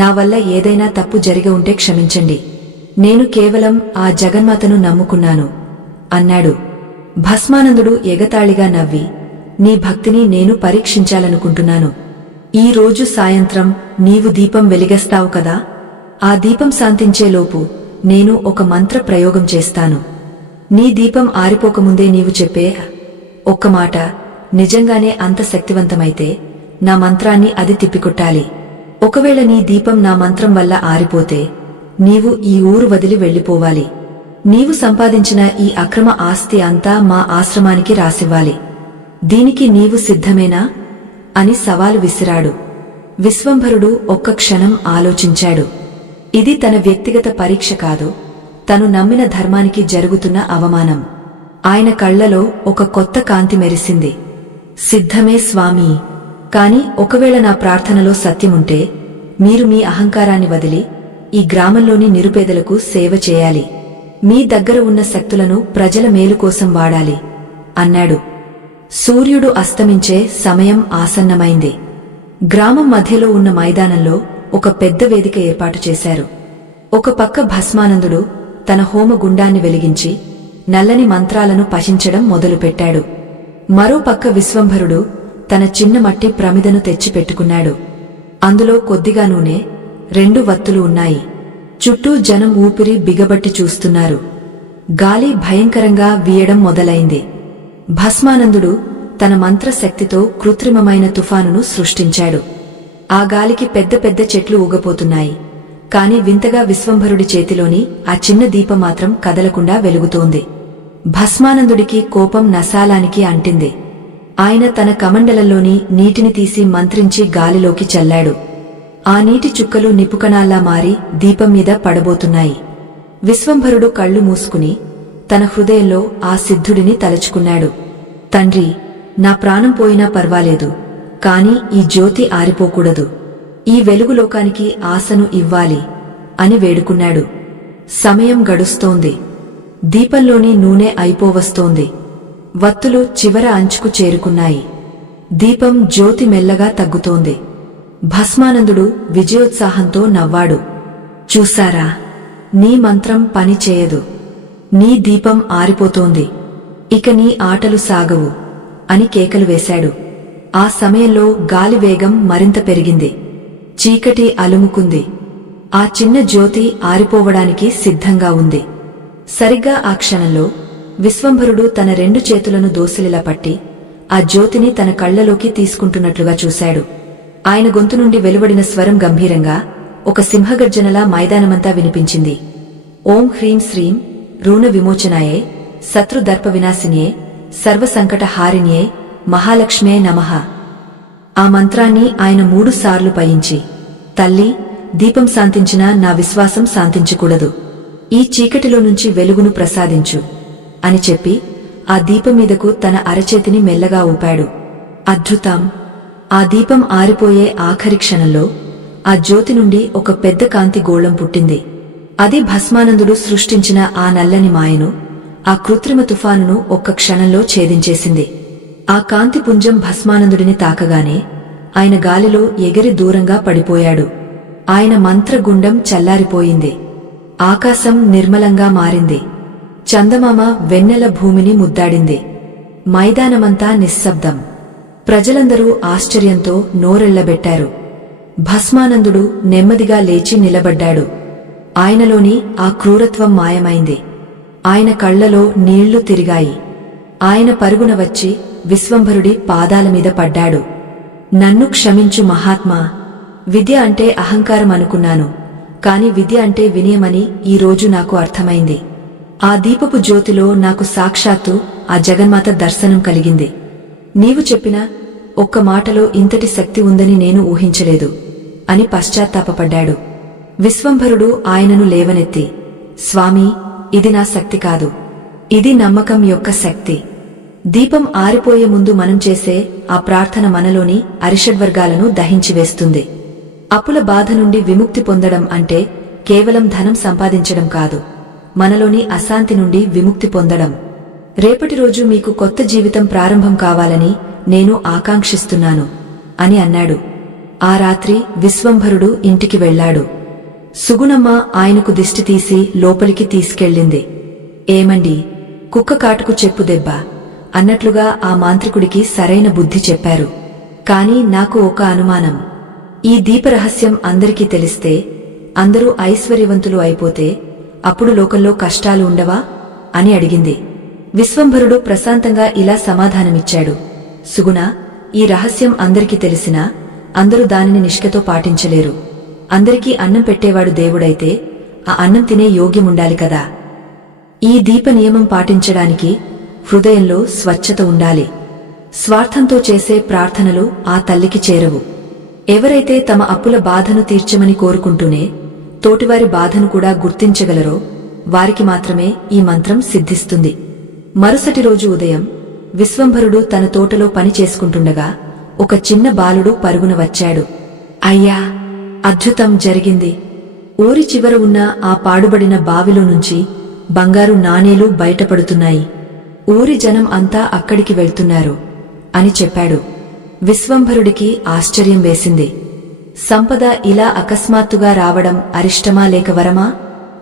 నా వల్ల ఏదైనా తప్పు జరిగి ఉంటే క్షమించండి. నేను కేవలం ఆ జగన్మాతను నమ్ముకున్నాను అన్నాడు. భస్మానందుడు ఎగతాళిగా నవ్వి, నీ భక్తిని నేను పరీక్షించాలనుకుంటున్నాను. ఈ రోజు సాయంత్రం నీవు దీపం వెలిగేస్తావు కదా, ఆ దీపం శాంతించేలోపు నేను ఒక మంత్ర ప్రయోగం చేస్తాను. నీ దీపం ఆరిపోకముందే నీవు చెప్పే ఒక్క మాట నిజంగానే అంత శక్తివంతమైతే నా మంత్రాన్ని అది తిప్పికొట్టాలి. ఒకవేళ నీ దీపం నా మంత్రం వల్ల ఆరిపోతే నీవు ఈ ఊరు వదిలి వెళ్లిపోవాలి. నీవు సంపాదించిన ఈ అక్రమ ఆస్తి అంతా మా ఆశ్రమానికి రాసివ్వాలి. దీనికి నీవు సిద్ధమేనా అని సవాలు విసిరాడు. విశ్వంభరుడు ఒక్క క్షణం ఆలోచించాడు. ఇది తన వ్యక్తిగత పరీక్ష కాదు, తను నమ్మిన ధర్మానికి జరుగుతున్న అవమానం. ఆయన కళ్లలో ఒక కొత్త కాంతి మెరిసింది. సిద్ధమే స్వామీ, కాని ఒకవేళ నా ప్రార్థనలో సత్యముంటే మీరు మీ అహంకారాన్ని వదిలి ఈ గ్రామంలోని నిరుపేదలకు సేవ చేయాలి. మీ దగ్గర ఉన్న శక్తులను ప్రజల మేలు కోసం వాడాలి అన్నాడు. సూర్యుడు అస్తమించే సమయం ఆసన్నమైంది. గ్రామం మధ్యలో ఉన్న మైదానంలో ఒక పెద్ద వేదిక ఏర్పాటు చేశారు. ఒక పక్క భస్మానందుడు తన హోమగుండాన్ని వెలిగించి నల్లని మంత్రాలను పఠించడం మొదలుపెట్టాడు. మరో పక్క విశ్వంభరుడు తన చిన్న మట్టి ప్రమిదను తెచ్చిపెట్టుకున్నాడు. అందులో కొద్దిగా నూనె, 2 వత్తులు ఉన్నాయి. చుట్టూ జనం ఊపిరి బిగబట్టి చూస్తున్నారు. గాలి భయంకరంగా వీయడం మొదలైంది. భస్మానందుడు తన మంత్రశక్తితో కృత్రిమమైన తుఫానును సృష్టించాడు. ఆ గాలికి పెద్ద పెద్ద చెట్లు ఊగపోతున్నాయి. కాని వింతగా విశ్వంభరుడి చేతిలోని ఆ చిన్న దీపం మాత్రం కదలకుండా వెలుగుతోంది. భస్మానందుడికి కోపం నశాలానికి అంటింది. ఆయన తన కమండలంలోని నీటిని తీసి మంత్రించి గాలిలోకి చల్లాడు. ఆ నీటి చుక్కలు నిపుకణాల్లా మారి దీపం మీద పడబోతున్నాయి. విశ్వంభరుడు కళ్ళు మూసుకుని తన హృదయంలో ఆ సిద్ధుడిని తలుచుకున్నాడు. తండ్రి, నా ప్రాణం పోయినా పర్వాలేదు, కాని ఈ జ్యోతి ఆరిపోకూడదు. ఈ వెలుగు లోకానికి ఆశను ఇవ్వాలి అని వేడుకున్నాడు. సమయం గడుస్తోంది. దీపంలోని నూనె అయిపోవస్తోంది. వత్తులు చివర అంచుకు చేరుకున్నాయి. దీపం జ్యోతి మెల్లగా తగ్గుతోంది. భస్మానందుడు విజయోత్సాహంతో నవ్వాడు. చూశారా, నీ మంత్రం పని చేయదు. నీ దీపం ఆరిపోతోంది. ఇక నీ ఆటలు సాగవు అని కేకలు వేశాడు. ఆ సమయంలో గాలి వేగం మరింత పెరిగింది. చీకటి అలుముకుంది. ఆ చిన్న జ్యోతి ఆరిపోవడానికి సిద్ధంగా ఉంది. సరిగ్గా ఆ క్షణంలో విశ్వంభరుడు తన 2 చేతులను దోసిలిలా పట్టి ఆ జ్యోతిని తన కళ్లలోకి తీసుకుంటున్నట్లుగా చూశాడు. ఆయన గొంతు నుండి వెలువడిన స్వరం గంభీరంగా ఒక సింహగర్జనలా మైదానమంతా వినిపించింది. ఓం హ్రీం శ్రీం రూణ విమోచనాయే శత్రుదర్ప వినాశినియే సర్వసంకట హారిణ్యే మహాలక్ష్మే నమః. ఆ మంత్రాన్ని ఆయన 3 సార్లు పయించి, తల్లి, దీపం శాంతించినా నా విశ్వాసం శాంతించకూడదు. ఈ చీకటిలో నుంచి వెలుగును ప్రసాదించు అని చెప్పి ఆ దీపం మీదకు తన అరచేతిని మెల్లగా ఊపాడు. అద్భుతం! ఆ దీపం ఆరిపోయే ఆఖరి క్షణంలో ఆ జ్యోతి నుండి ఒక పెద్ద కాంతి గోళం పుట్టింది. అది భస్మానందుడు సృష్టించిన ఆ నల్లని మాయను, ఆ కృత్రిమ తుఫానును ఒక్క క్షణంలో ఛేదించేసింది. ఆ కాంతి పుంజం భస్మానందుడిని తాకగానే ఆయన గాలిలో ఎగిరి దూరంగా పడిపోయాడు. ఆయన మంత్రగుండం చల్లారిపోయింది. ఆకాశం నిర్మలంగా మారింది. చందమామ వెన్నెల భూమిని ముద్దాడింది. మైదానమంతా నిశ్శబ్దం. ప్రజలందరూ ఆశ్చర్యంతో నోరెళ్లబెట్టారు. భస్మానందుడు నెమ్మదిగా లేచి నిలబడ్డాడు. ఆయనలోని ఆ క్రూరత్వం మాయమైంది. ఆయన కళ్లలో నీళ్లు తిరిగాయి. ఆయన పరుగున వచ్చి విశ్వంభరుడి పాదాలమీద పడ్డాడు. నన్ను క్షమించు మహాత్మా. విద్య అంటే అహంకారం అనుకున్నాను, కాని విద్య అంటే వినయమని ఈరోజు నాకు అర్థమైంది. ఆ దీపపు జ్యోతిలో నాకు సాక్షాత్తు ఆ జగన్మాత దర్శనం కలిగింది. నీవు చెప్పిన ఒక్క మాటలో ఇంతటి శక్తి ఉందని నేను ఊహించలేదు అని పశ్చాత్తాపపడ్డాడు. విశ్వంభరుడు ఆయనను లేవనెత్తి, స్వామీ, ఇది నా శక్తి కాదు, ఇది నమ్మకం యొక్క శక్తి. దీపం ఆరిపోయే ముందు మనం చేసే ఆ ప్రార్థన మనలోని అరిషడ్వర్గాలను దహించివేస్తుంది. అప్పుల బాధ నుండి విముక్తి పొందడం అంటే కేవలం ధనం సంపాదించడం కాదు, మనలోని అశాంతి నుండి విముక్తి పొందడం. రేపటి రోజు మీకు కొత్త జీవితం ప్రారంభం కావాలని నేను ఆకాంక్షిస్తున్నాను అని అన్నాడు. ఆ రాత్రి విశ్వంభరుడు ఇంటికి వెళ్లాడు. సుగుణమ్మ ఆయనకు దిష్టి తీసి లోపలికి తీసుకెళ్ళింది. ఏమండి, కుక్క కాటుకు చెప్పు దెబ్బ అన్నట్లుగా ఆ మాంత్రికుడికి సరైన బుద్ధి చెప్పారు. కాని నాకు ఒక అనుమానం. ఈ దీపరహస్యం అందరికీ తెలిస్తే, అందరూ ఐశ్వర్యవంతులు అయిపోతే అప్పుడు లోకంలో కష్టాలు ఉండవా అని అడిగింది. విశ్వంభరుడు ప్రశాంతంగా ఇలా సమాధానమిచ్చాడు. సుగుణ, ఈ రహస్యం అందరికీ తెలిసినా అందరూ దానిని నిష్ఠతో పాటించలేరు. అందరికీ అన్నం పెట్టేవాడు దేవుడైతే ఆ అన్నం తినే యోగ్యముండాలి కదా. ఈ దీప నియమం పాటించడానికి హృదయంలో స్వచ్ఛత ఉండాలి. స్వార్థంతో చేసే ప్రార్థనలు ఆ తల్లికి చేరవు. ఎవరైతే తమ అప్పుల బాధను తీర్చమని కోరుకుంటూనే తోటివారి బాధను కూడా గుర్తించగలరో వారికి మాత్రమే ఈ మంత్రం సిద్ధిస్తుంది. మరుసటి రోజు ఉదయం విశ్వంభరుడు తన తోటలో పని చేసుకుంటుండగా ఒక చిన్న బాలుడు పరుగున వచ్చాడు. అయ్యా, అద్భుతం జరిగింది. ఊరి చివర ఉన్న ఆ పాడుబడిన బావిలో నుంచి బంగారు నాణేలు బయటపడుతున్నాయి. ఊరి జనం అంతా అక్కడికి వెళ్తున్నారు అని చెప్పాడు. విశ్వంభరుడికి ఆశ్చర్యం వేసింది. సంపద ఇలా అకస్మాత్తుగా రావడం అరిష్టమా లేక వరమా?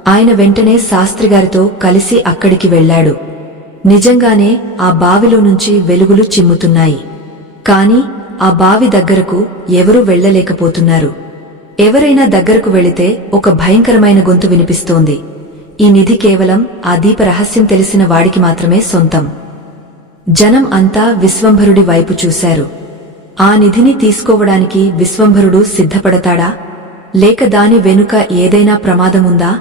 ఆయన వెంటనే శాస్త్రిగారితో కలిసి అక్కడికి వెళ్లాడు. నిజంగానే ఆ బావిలో నుంచి వెలుగులు చిమ్ముతున్నాయి. కాని ఆ బావి దగ్గరకు ఎవరూ వెళ్లలేకపోతున్నారు. ఎవరైనా దగ్గరకు వెళితే ఒక భయంకరమైన గొంతు వినిపిస్తోంది. ఈ నిధి కేవలం ఆ దీప రహస్యం తెలిసిన వాడికి మాత్రమే సొంతం. జనం అంతా విశ్వంభరుడి వైపు చూశారు. ఆ నిధిని తీసుకోవడానికి విశ్వంభరుడు సిద్ధపడతాడా, లేక దాని వెనుక ఏదైనా ప్రమాదముందా?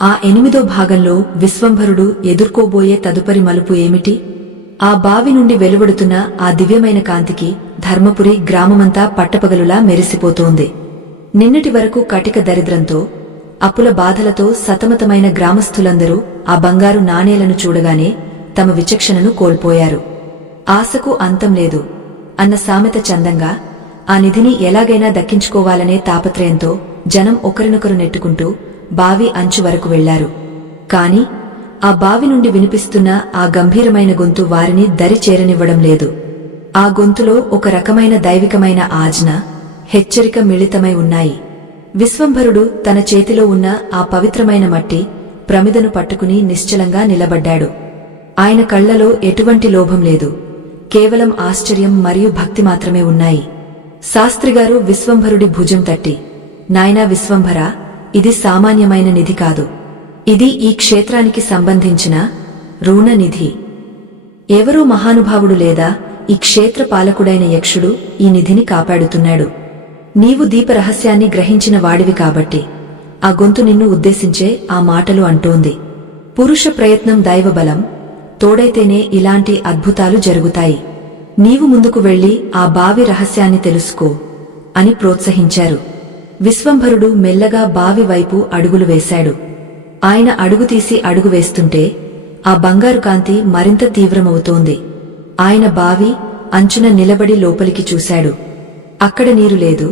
ఆ 8వ భాగంలో విశ్వంభరుడు ఎదుర్కోబోయే తదుపరి మలుపు ఏమిటి? ఆ బావి నుండి వెలువడుతున్న ఆ దివ్యమైన కాంతికి ధర్మపురి గ్రామమంతా పట్టపగలులా మెరిసిపోతోంది. నిన్నటి వరకు కటిక దరిద్రంతో, అప్పుల బాధలతో సతమతమైన గ్రామస్థులందరూ ఆ బంగారు నాణేలను చూడగానే తమ విచక్షణను కోల్పోయారు. ఆశకు అంతం లేదు అన్న సామెత చందంగా ఆ నిధిని ఎలాగైనా దక్కించుకోవాలనే తాపత్రయంతో జనం ఒకరినొకరు నెట్టుకుంటూ బావి అంచు వరకు వెళ్లారు. కాని ఆ బావి నుండి వినిపిస్తున్న ఆ గంభీరమైన గొంతు వారిని దరి చేరనివ్వడం లేదు. ఆ గొంతులో ఒక రకమైన దైవికమైన ఆజ్ఞ, హెచ్చరిక మిళితమై ఉన్నాయి. విశ్వంభరుడు తన చేతిలో ఉన్న ఆ పవిత్రమైన మట్టి ప్రమిదను పట్టుకుని నిశ్చలంగా నిలబడ్డాడు. ఆయన కళ్లలో ఎటువంటి లోభం లేదు, కేవలం ఆశ్చర్యం మరియు భక్తి మాత్రమే ఉన్నాయి. శాస్త్రిగారు విశ్వంభరుడి భుజం తట్టి, నాయనా విశ్వంభరా, ఇది సామాన్యమైన నిధి కాదు. ఇది ఈ క్షేత్రానికి సంబంధించిన రుణ నిధి. ఎవరో మహానుభావుడు లేదా ఈ క్షేత్ర పాలకుడైన యక్షుడు ఈ నిధిని కాపాడుతున్నాడు. నీవు దీపరహస్యాన్ని గ్రహించిన వాడివి కాబట్టి ఆ గొంతు నిన్ను ఉద్దేశించే ఆ మాటలు అంటోంది. పురుష ప్రయత్నం దైవబలం తోడైతేనే ఇలాంటి అద్భుతాలు జరుగుతాయి. నీవు ముందుకు వెళ్లి ఆ బావి రహస్యాన్ని తెలుసుకో అని ప్రోత్సహించారు. విశ్వంభరుడు మెల్లగా బావి వైపు అడుగులు వేశాడు. ఆయన అడుగు తీసి అడుగు వేస్తుంటే ఆ బంగారు కాంతి మరింత తీవ్రమవుతోంది. ఆయన బావి అంచున నిలబడి లోపలికి చూశాడు. అక్కడ నీరు లేదు,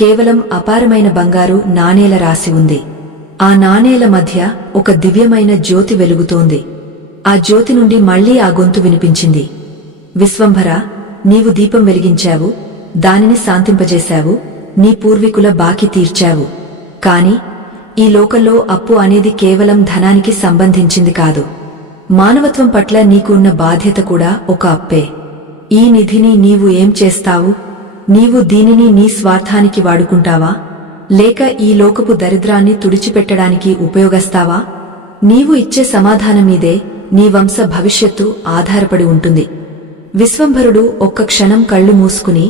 కేవలం అపారమైన బంగారు నాణేల రాసి ఉంది. ఆ నాణేల మధ్య ఒక దివ్యమైన జ్యోతి వెలుగుతోంది. ఆ జ్యోతి నుండి మళ్లీ ఆ గొంతు వినిపించింది. విశ్వంభరా, నీవు దీపం వెలిగించావు, దానిని శాంతింపజేశావు, నీ పూర్వీకుల బాకీ తీర్చావు. కాని ఈ లోకంలో అప్పు అనేది కేవలం ధనానికి సంబంధించింది కాదు. మానవత్వం పట్ల నీకు ఉన్న బాధ్యత కూడా ఒక అప్పే. ఈ నిధిని నీవు ఏం చేస్తావు? నీవు దీనిని నీ స్వార్థానికి వాడుకుంటావా, లేక ఈ లోకపు దరిద్రాన్ని తుడిచిపెట్టడానికి ఉపయోగస్తావా? నీవు ఇచ్చే సమాధానమీదే నీ వంశ భవిష్యత్తు ఆధారపడి ఉంటుంది. విశ్వంభరుడు ఒక్క క్షణం కళ్ళు మూసుకుని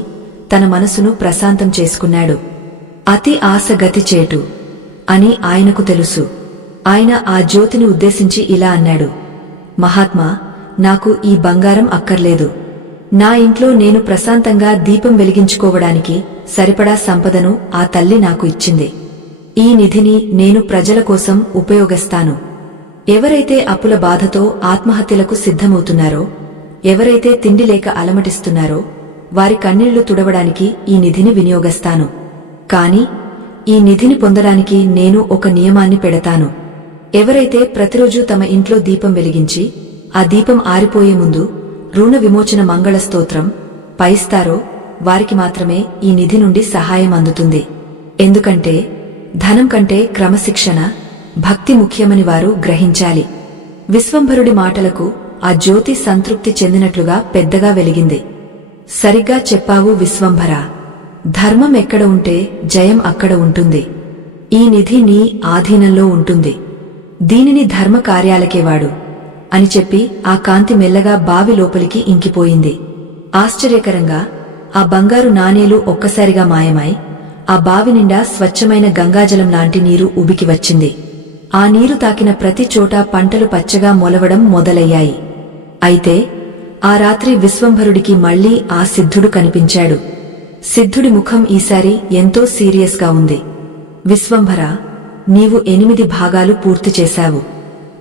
తన మనసును ప్రశాంతం చేసుకున్నాడు. అతి ఆశ గతి చేటు అని ఆయనకు తెలుసు. ఆయన ఆ జ్యోతిని ఉద్దేశించి ఇలా అన్నాడు, మహాత్మా, నాకు ఈ బంగారం అక్కర్లేదు. నా ఇంట్లో నేను ప్రశాంతంగా దీపం వెలిగించుకోవడానికి సరిపడా సంపదను ఆ తల్లి నాకు ఇచ్చింది. ఈ నిధిని నేను ప్రజల కోసం ఉపయోగిస్తాను. ఎవరైతే అప్పుల బాధతో ఆత్మహత్యలకు సిద్ధమవుతున్నారో, ఎవరైతే తిండి లేక అలమటిస్తున్నారో వారి కన్నీళ్లు తుడవడానికి ఈ నిధిని వినియోగిస్తాను. కాని ఈ నిధిని పొందడానికి నేను ఒక నియమాన్ని పెడతాను. ఎవరైతే ప్రతిరోజు తమ ఇంట్లో దీపం వెలిగించి ఆ దీపం ఆరిపోయే ముందు రుణ విమోచన మంగళ స్తోత్రం పయిస్తారో వారికి మాత్రమే ఈ నిధి నుండి సహాయం అందుతుంది. ఎందుకంటే ధనం కంటే క్రమశిక్షణ, భక్తి ముఖ్యమని వారు గ్రహించాలి. విశ్వంభరుడి మాటలకు ఆ జ్యోతి సంతృప్తి చెందినట్లుగా పెద్దగా వెలిగింది. సరిగ్గా చెప్పావు విశ్వంభరా, ధర్మం ఎక్కడ ఉంటే జయం అక్కడ ఉంటుంది. ఈ నిధి నీ ఆధీనంలో ఉంటుంది. దీనిని ధర్మ కార్యాలకే వాడు అని చెప్పి ఆ కాంతి మెల్లగా బావి లోపలికి ఇంకిపోయింది. ఆశ్చర్యకరంగా ఆ బంగారు నాణేలు ఒక్కసారిగా మాయమై ఆ బావి నిండా స్వచ్ఛమైన గంగాజలం లాంటి నీరు ఉబికి వచ్చింది. ఆ నీరు తాకిన ప్రతి చోటా పంటలు పచ్చగా మొలవడం మొదలయ్యాయి. అయితే ఆ రాత్రి విశ్వంభరుడికి మళ్లీ ఆ సిద్ధుడు కనిపించాడు. సిద్ధుడి ముఖం ఈసారి ఎంతో సీరియస్గా ఉంది. విశ్వంభరా, నీవు 8 భాగాలు పూర్తి చేశావు.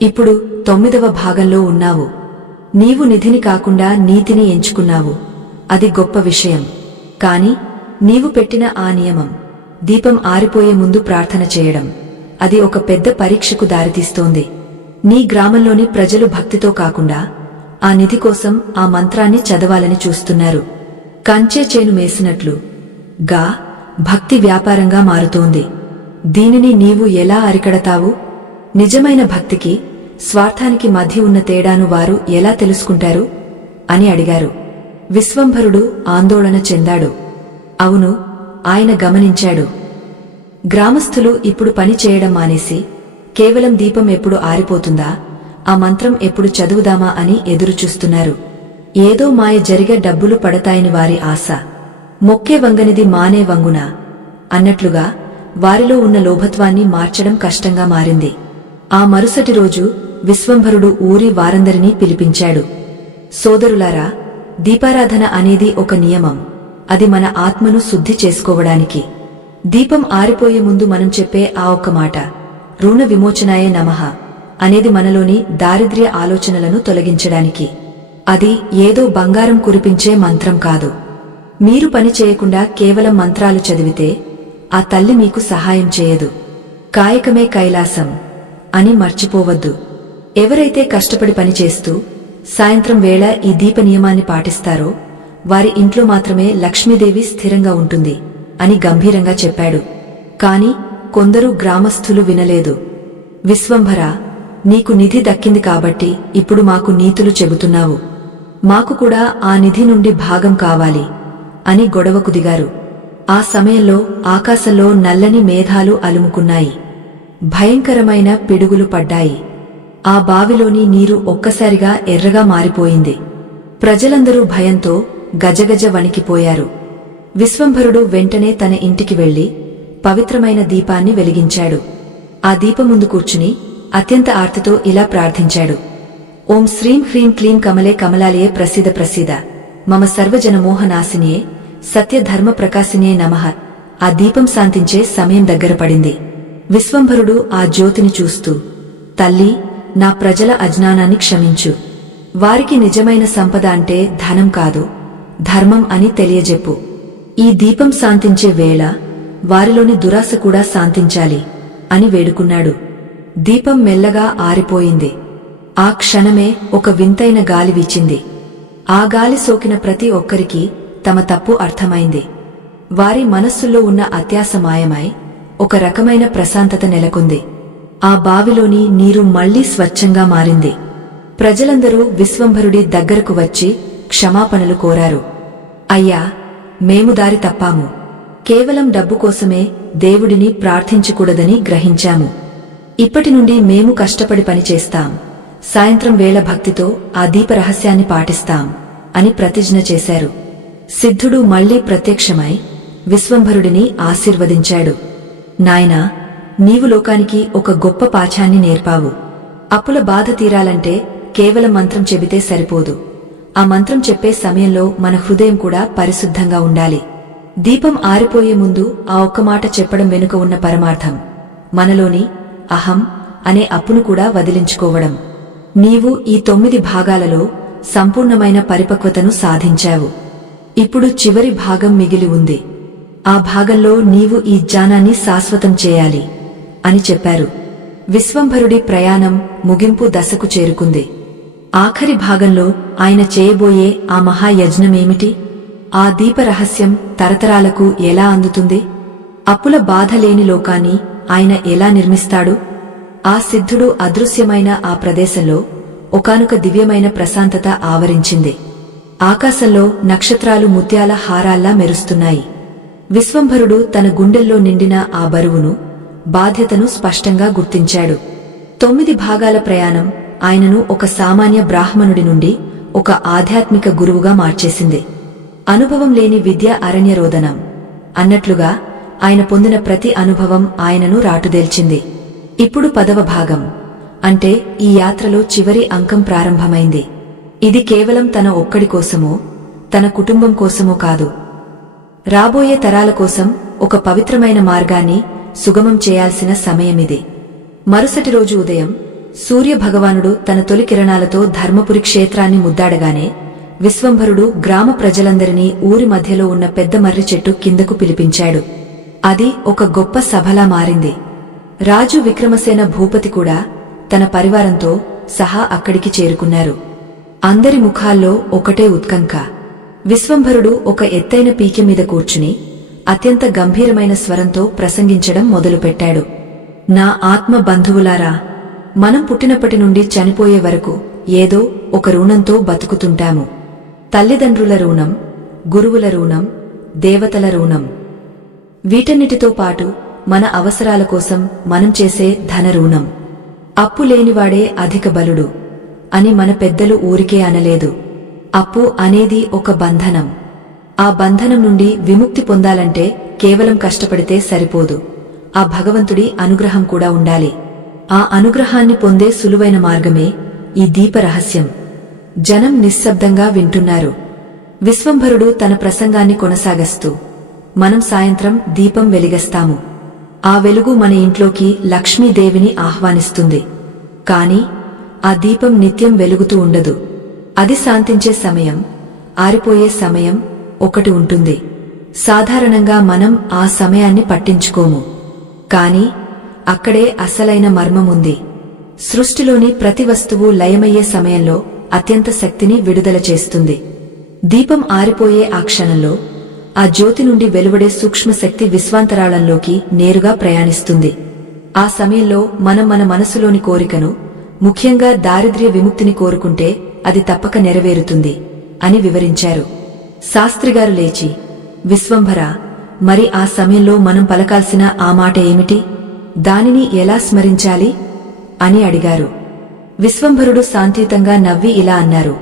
ఇప్పుడు 9వ భాగంలో ఉన్నావు. నీవు నిధిని కాకుండా నీతిని ఎంచుకున్నావు. అది గొప్ప విషయం. కాని నీవు పెట్టిన ఆ నియమం, దీపం ఆరిపోయే ముందు ప్రార్థన చేయడం, అది ఒక పెద్ద పరీక్షకు దారితీస్తోంది. నీ గ్రామంలోని ప్రజలు భక్తితో కాకుండా ఆ నిధి కోసం ఆ మంత్రాన్ని చదవాలని చూస్తున్నారు. కంచే చేను మేసినట్లు గా భక్తి వ్యాపారంగా మారుతోంది. దీనిని నీవు ఎలా అరికడతావు? నిజమైన భక్తికి, స్వార్థానికి మధ్య ఉన్న తేడాను వారు ఎలా తెలుసుకుంటారు అని అడిగారు. విశ్వంభరుడు ఆందోళన చెందాడు. అవును, ఆయన గమనించాడు. గ్రామస్థులు ఇప్పుడు పని చేయడం మానేసి కేవలం దీపం ఎప్పుడు ఆరిపోతుందా, ఆ మంత్రం ఎప్పుడు చదువుదామా అని ఎదురుచూస్తున్నారు. ఏదో మాయ జరిగే డబ్బులు పడతాయని వారి ఆశ. మొక్కే వంగనిది మానే వంగునా అన్నట్లుగా వారిలో ఉన్న లోభత్వాన్ని మార్చడం కష్టంగా మారింది. ఆ మరుసటి రోజు విశ్వంభరుడు ఊరి వారందరినీ పిలిపించాడు. సోదరులారా, దీపారాధన అనేది ఒక నియమం. అది మన ఆత్మను శుద్ధి చేసుకోవడానికి. దీపం ఆరిపోయే ముందు మనం చెప్పే ఆ ఒక్క మాట, రుణ విమోచనాయ నమః అనేది మనలోని దారిద్ర్య ఆలోచనలను తొలగించడానికి. అది ఏదో బంగారం కురిపించే మంత్రం కాదు. మీరు పని చేయకుండా కేవలం మంత్రాలు చదివితే ఆ తల్లి మీకు సహాయం చేయదు. కాయకమే కైలాసం అని మర్చిపోవద్దు. ఎవరైతే కష్టపడి పనిచేస్తూ సాయంత్రం వేళ ఈ దీప నియమాన్ని పాటిస్తారో వారి ఇంట్లో మాత్రమే లక్ష్మీదేవి స్థిరంగా ఉంటుంది అని గంభీరంగా చెప్పాడు. కాని కొందరు గ్రామస్థులు వినలేదు. విశ్వంభర, నీకు నిధి దక్కింది కాబట్టి ఇప్పుడు మాకు నీతులు చెబుతున్నావు. మాకు కూడా ఆ నిధి నుండి భాగం కావాలి అని గొడవకు దిగారు. ఆ సమయంలో ఆకాశంలో నల్లని మేఘాలు అలుముకున్నాయి. భయంకరమైన పిడుగులు పడ్డాయి. ఆ బావిలోని నీరు ఒక్కసారిగా ఎర్రగా మారిపోయింది. ప్రజలందరూ భయంతో గజగజ వణికిపోయారు. విశ్వంభరుడు వెంటనే తన ఇంటికి వెళ్లి పవిత్రమైన దీపాన్ని వెలిగించాడు. ఆ దీపం ముందు కూర్చుని అత్యంత ఆర్తితో ఇలా ప్రార్థించాడు. ఓం శ్రీం హ్రీం క్లీం కమలే కమలాలయే ప్రసీద ప్రసీద మమ సర్వజనమోహనాశినియే సత్యధర్మ ప్రకాశినియే నమః. ఆ దీపం శాంతించే సమయం దగ్గర పడింది. విశ్వంభరుడు ఆ జ్యోతిని చూస్తూ, తల్లీ, నా ప్రజల అజ్ఞానాన్ని క్షమించు. వారికి నిజమైన సంపద అంటే ధనం కాదు, ధర్మం అని తెలియజెప్పు. ఈ దీపం శాంతించే వేళ వారిలోని దురాశ కూడా శాంతించాలి అని వేడుకున్నాడు. దీపం మెల్లగా ఆరిపోయింది. ఆ క్షణమే ఒక వింతైన గాలి వీచింది. ఆ గాలి సోకిన ప్రతి ఒక్కరికి తమ తప్పు అర్థమైంది. వారి మనస్సుల్లో ఉన్న అత్యాశ మాయమై ఒక రకమైన ప్రశాంతత నెలకొంది. ఆ బావిలోని నీరు మళ్లీ స్వచ్ఛంగా మారింది. ప్రజలందరూ విశ్వంభరుడి దగ్గరకు వచ్చి క్షమాపణలు కోరారు. అయ్యా, మేము దారి తప్పాము. కేవలం డబ్బు కోసమే దేవుడిని ప్రార్థించకూడదని గ్రహించాము. ఇప్పటి నుండి మేము కష్టపడి పనిచేస్తాం. సాయంత్రం వేళ భక్తితో ఆ దీప రహస్యాన్ని పాటిస్తాం అని ప్రతిజ్ఞ చేశారు. సిద్ధుడు మళ్లీ ప్రత్యక్షమై విశ్వంభరుడిని ఆశీర్వదించాడు. నాయనా, నీవు లోకానికి ఒక గొప్ప పాఠాన్ని నేర్పావు. అప్పుల బాధ తీరాలంటే కేవలం మంత్రం చెబితే సరిపోదు. ఆ మంత్రం చెప్పే సమయంలో మన హృదయం కూడా పరిశుద్ధంగా ఉండాలి. దీపం ఆరిపోయే ముందు ఆ ఒక్క మాట చెప్పడం వెనుక ఉన్న పరమార్థం మనలోని అహం అనే అప్పును కూడా వదిలించుకోవడం. నీవు ఈ 9 భాగాలలో సంపూర్ణమైన పరిపక్వతను సాధించావు. ఇప్పుడు చివరి భాగం మిగిలి ఉంది. ఆ భాగంలో నీవు ఈ జ్ఞానాన్ని శాశ్వతం చేయాలి అని చెప్పారు. విశ్వంభరుడి ప్రయాణం ముగింపు దశకు చేరుకుంది. ఆఖరి భాగంలో ఆయన చేయబోయే ఆ మహాయజ్ఞమేమిటి? ఆ దీప రహస్యం తరతరాలకు ఎలా అందుతుంది? అప్పుల బాధ లేని లోకాన్ని ఆయన ఎలా నిర్మిస్తాడు? ఆ సిద్ధుడు అదృశ్యమైన ఆ ప్రదేశంలో ఒకానొక దివ్యమైన ప్రశాంతత ఆవరించింది. ఆకాశంలో నక్షత్రాలు ముత్యాల హారాల్లా మెరుస్తున్నాయి. విశ్వంభరుడు తన గుండెల్లో నిండిన ఆ బరువును, బాధ్యతను స్పష్టంగా గుర్తించాడు. 9 భాగాల ప్రయాణం ఆయనను ఒక సామాన్య బ్రాహ్మణుడి నుండి ఒక ఆధ్యాత్మిక గురువుగా మార్చేసింది. అనుభవం లేని విద్య అరణ్యరోదనం అన్నట్లుగా ఆయన పొందిన ప్రతి అనుభవం ఆయనను రాటుదేల్చింది. ఇప్పుడు 10వ భాగం అంటే ఈ యాత్రలో చివరి అంకం ప్రారంభమైంది. ఇది కేవలం తన ఒక్కడి కోసమో, తన కుటుంబం కోసమో కాదు. రాబోయే తరాల కోసం ఒక పవిత్రమైన మార్గాన్ని సుగమం చేయాల్సిన సమయమిది. మరుసటి రోజు ఉదయం సూర్యభగవానుడు తన తొలి కిరణాలతో ధర్మపురి క్షేత్రాన్ని ముద్దాడగానే విశ్వంభరుడు గ్రామ ప్రజలందరినీ ఊరి మధ్యలో ఉన్న పెద్ద మర్రి చెట్టు కిందకు పిలిపించాడు. అది ఒక గొప్ప సభలా మారింది. రాజు విక్రమసేన భూపతి కూడా తన పరివారంతో సహా అక్కడికి చేరుకున్నారు. అందరి ముఖాల్లో ఒకటే ఉత్కంఠ. విశ్వంభరుడు ఒక ఎత్తైన పీకె మీద కూర్చుని అత్యంత గంభీరమైన స్వరంతో ప్రసంగించడం మొదలుపెట్టాడు. నా ఆత్మ బంధువులారా, మనం పుట్టినప్పటి నుండి చనిపోయే వరకు ఏదో ఒక రుణంతో బతుకుతుంటాము. తల్లిదండ్రుల రుణం, గురువుల రుణం, దేవతల రుణం. వీటన్నిటితో పాటు మన అవసరాల కోసం మనం చేసే ధన రుణం. అప్పు లేనివాడే అధిక బలుడు అని మన పెద్దలు ఊరికే అనలేదు. అప్పు అనేది ఒక బంధనం. ఆ బంధనం నుండి విముక్తి పొందాలంటే కేవలం కష్టపడితే సరిపోదు. ఆ భగవంతుడి అనుగ్రహం కూడా ఉండాలి. ఆ అనుగ్రహాన్ని పొందే సులువైన మార్గమే ఈ దీప రహస్యం. జనం నిశ్శబ్దంగా వింటున్నారు. విశ్వంభరుడు తన ప్రసంగాన్ని కొనసాగిస్తూ, మనం సాయంత్రం దీపం వెలిగిస్తాము. ఆ వెలుగు మన ఇంట్లోకి లక్ష్మీదేవిని ఆహ్వానిస్తుంది. కాని ఆ దీపం నిత్యం వెలుగుతూ ఉండదు. అది శాంతించే సమయం, ఆరిపోయే సమయం ఒకటి ఉంటుంది. సాధారణంగా మనం ఆ సమయాన్ని పట్టించుకోము. కాని అక్కడే అసలైన మర్మముంది. సృష్టిలోని ప్రతి వస్తువు లయమయ్యే సమయంలో అత్యంత శక్తిని విడుదల చేస్తుంది. దీపం ఆరిపోయే ఆ క్షణంలో ఆ జ్యోతి నుండి వెలువడే సూక్ష్మశక్తి విశ్వాంతరాళంలోకి నేరుగా ప్రయాణిస్తుంది. ఆ సమయంలో మనం మన మనసులోని కోరికను, ముఖ్యంగా దారిద్ర్య విముక్తిని కోరుకుంటే అది తప్పక నెరవేరుతుంది అని వివరించారు. శాస్త్రిగారు లేచి, విశ్వంభరా, మరి ఆ సమయంలో మనం పలకాల్సిన ఆ మాట ఏమిటి? దానిని ఎలా స్మరించాలి అని అడిగారు. విశ్వంభరుడు శాంతియుతంగా నవ్వి ఇలా అన్నారు,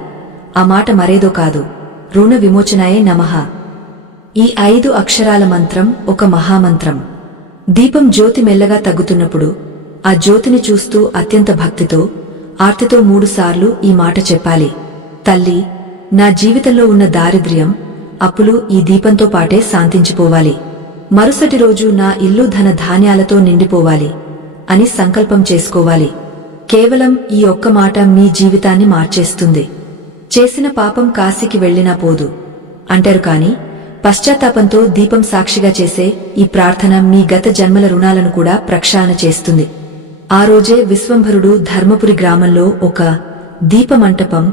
ఆ మాట మరేదో కాదు, రుణ విమోచనాయే నమః. ఈ 5 అక్షరాల మంత్రం ఒక మహామంత్రం. దీపం జ్యోతి మెల్లగా తగ్గుతున్నప్పుడు ఆ జ్యోతిని చూస్తూ అత్యంత భక్తితో, ఆర్తితో 3 సార్లు ఈ మాట చెప్పాలి. తల్లి, నా జీవితంలో ఉన్న దారిద్ర్యం, అప్పులు ఈ దీపంతో పాటే శాంతించిపోవాలి. మరుసటి రోజు నా ఇల్లు ధన ధాన్యాలతో నిండిపోవాలి అని సంకల్పం చేసుకోవాలి. కేవలం ఈ ఒక్క మాట మీ జీవితాన్ని మార్చేస్తుంది. చేసిన పాపం కాశీకి వెళ్లినా పోదు అంటారు, కాని పశ్చాత్తాపంతో దీపం సాక్షిగా చేసే ఈ ప్రార్థన మీ గత జన్మల రుణాలను కూడా ప్రక్షాళన చేస్తుంది. ఆ రోజే విశ్వంభరుడు ధర్మపురి గ్రామంలో ఒక దీపమంటపం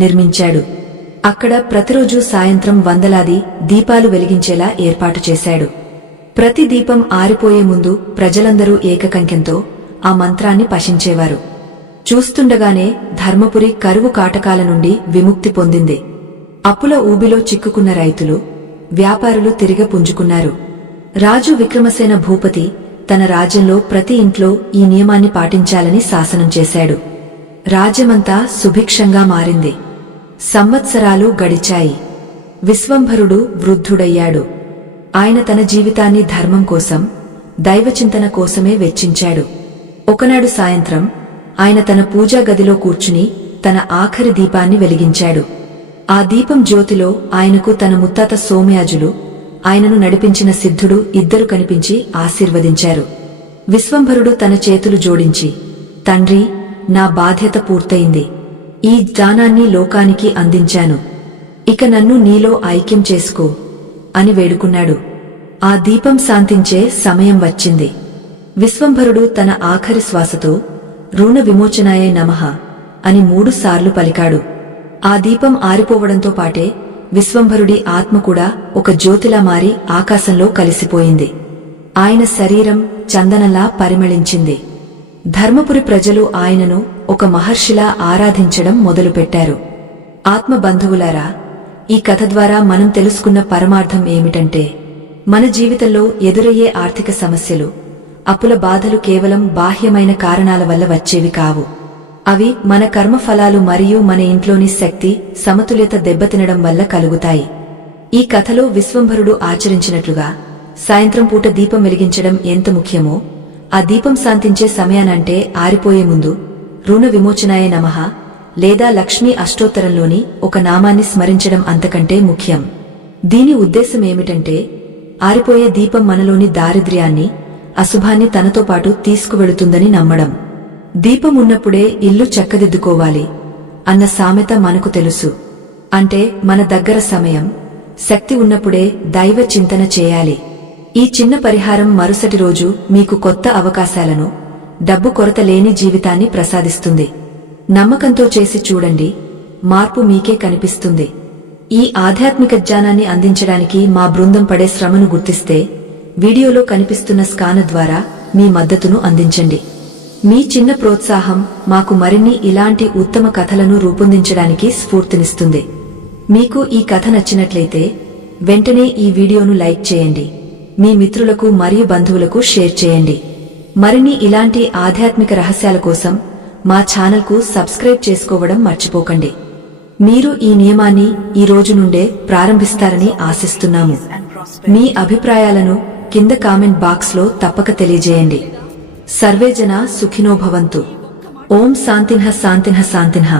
నిర్మించాడు. అక్కడ ప్రతిరోజు సాయంత్రం వందలాది దీపాలు వెలిగించేలా ఏర్పాటు చేశాడు. ప్రతి దీపం ఆరిపోయే ముందు ప్రజలందరూ ఏకకంఠంతో ఆ మంత్రాన్ని పఠించేవారు. చూస్తుండగానే ధర్మపురి కరువు కాటకాల నుండి విముక్తి పొందింది. అప్పుల ఊబిలో చిక్కుకున్న రైతులు, వ్యాపారులు తిరిగి పుంజుకున్నారు. రాజు విక్రమసేన భూపతి తన రాజ్యంలో ప్రతి ఇంట్లో ఈ నియమాన్ని పాటించాలని శాసనం చేశాడు. రాజ్యమంతా సుభిక్షంగా మారింది. సంవత్సరాలు గడిచాయి. విశ్వంభరుడు వృద్ధుడయ్యాడు. ఆయన తన జీవితాన్ని ధర్మం కోసం, దైవచింతన కోసమే వెచ్చించాడు. ఒకనాడు సాయంత్రం ఆయన తన పూజా గదిలో కూర్చుని తన ఆఖరి దీపాన్ని వెలిగించాడు. ఆ దీపం జ్యోతిలో ఆయనకు తన ముత్తాత సోమయాజులు, ఆయనను నడిపించిన సిద్ధుడు ఇద్దరు కనిపించి ఆశీర్వదించారు. విశ్వంభరుడు తన చేతులు జోడించి, తండ్రి, నా బాధ్యత పూర్తయింది. ఈ జ్ఞానాన్ని లోకానికి అందించాను. ఇక నన్ను నీలో ఐక్యం చేసుకో అని వేడుకున్నాడు. ఆ దీపం శాంతించే సమయం వచ్చింది. విశ్వంభరుడు తన ఆఖరి శ్వాసతో రుణ విమోచనాయ నమః అని 3 సార్లు పలికాడు. ఆ దీపం ఆరిపోవడంతో పాటే విశ్వంభరుడి ఆత్మ కూడా ఒక జ్యోతిలా మారి ఆకాశంలో కలిసిపోయింది. ఆయన శరీరం చందనంలా పరిమళించింది. ధర్మపురి ప్రజలు ఆయనను ఒక మహర్షిలా ఆరాధించడం మొదలుపెట్టారు. ఆత్మ బంధువులారా, ఈ కథ ద్వారా మనం తెలుసుకున్న పరమార్థం ఏమిటంటే, మన జీవితంలో ఎదురయ్యే ఆర్థిక సమస్యలు, అప్పుల బాధలు కేవలం బాహ్యమైన కారణాల వల్ల వచ్చేవి కావు. అవి మన కర్మఫలాలు మరియు మన ఇంట్లోని శక్తి సమతుల్యత దెబ్బతినడం వల్ల కలుగుతాయి. ఈ కథలో విశ్వంభరుడు ఆచరించినట్లుగా సాయంత్రం పూట దీపం వెలిగించడం ఎంత ముఖ్యమో, ఆ దీపం శాంతించే సమయానంటే ఆరిపోయే ముందు రుణ విమోచనాయ నమః లేదా లక్ష్మీ అష్టోత్తరంలోని ఒక నామాన్ని స్మరించడం అంతకంటే ముఖ్యం. దీని ఉద్దేశం ఏమిటంటే, ఆరిపోయే దీపం మనలోని దారిద్ర్యాన్ని, అశుభాన్ని తనతో పాటు తీసుకువెళుతుందని నమ్మడం. దీపం ఉన్నప్పుడే ఇల్లు చక్కదిద్దుకోవాలి అన్న సామెత మనకు తెలుసు. అంటే మన దగ్గర సమయం, శక్తి ఉన్నప్పుడే దైవ చింతన చేయాలి. ఈ చిన్న పరిహారం మరుసటి రోజు మీకు కొత్త అవకాశాలను, డబ్బు కొరత లేని జీవితాన్ని ప్రసాదిస్తుంది. నమ్మకంతో చేసి చూడండి, మార్పు మీకే కనిపిస్తుంది. ఈ ఆధ్యాత్మిక జ్ఞానాన్ని అందించడానికి మా బృందం పడే శ్రమను గుర్తిస్తే వీడియోలో కనిపిస్తున్న స్కానర్ ద్వారా మీ మద్దతును అందించండి. మీ చిన్న ప్రోత్సాహం మాకు మరిన్ని ఇలాంటి ఉత్తమ కథలను రూపొందించడానికి స్ఫూర్తినిస్తుంది. మీకు ఈ కథ నచ్చినట్లయితే వెంటనే ఈ వీడియోను లైక్ చేయండి, మీ మిత్రులకు మరియు బంధువులకు షేర్ చేయండి. మరిన్ని ఇలాంటి ఆధ్యాత్మిక రహస్యాల కోసం మా ఛానల్కు సబ్స్క్రైబ్ చేసుకోవడం మర్చిపోకండి. మీరు ఈ నియమాన్ని ఈ రోజు నుండే ప్రారంభిస్తారని ఆశిస్తున్నాము. మీ అభిప్రాయాలను కింద కామెంట్ బాక్స్లో తప్పక తెలియజేయండి. సర్వేజన సుఖినో భవంతు. ఓం శాంతిన్హ శాంతిన్హ శాంతిన్హ.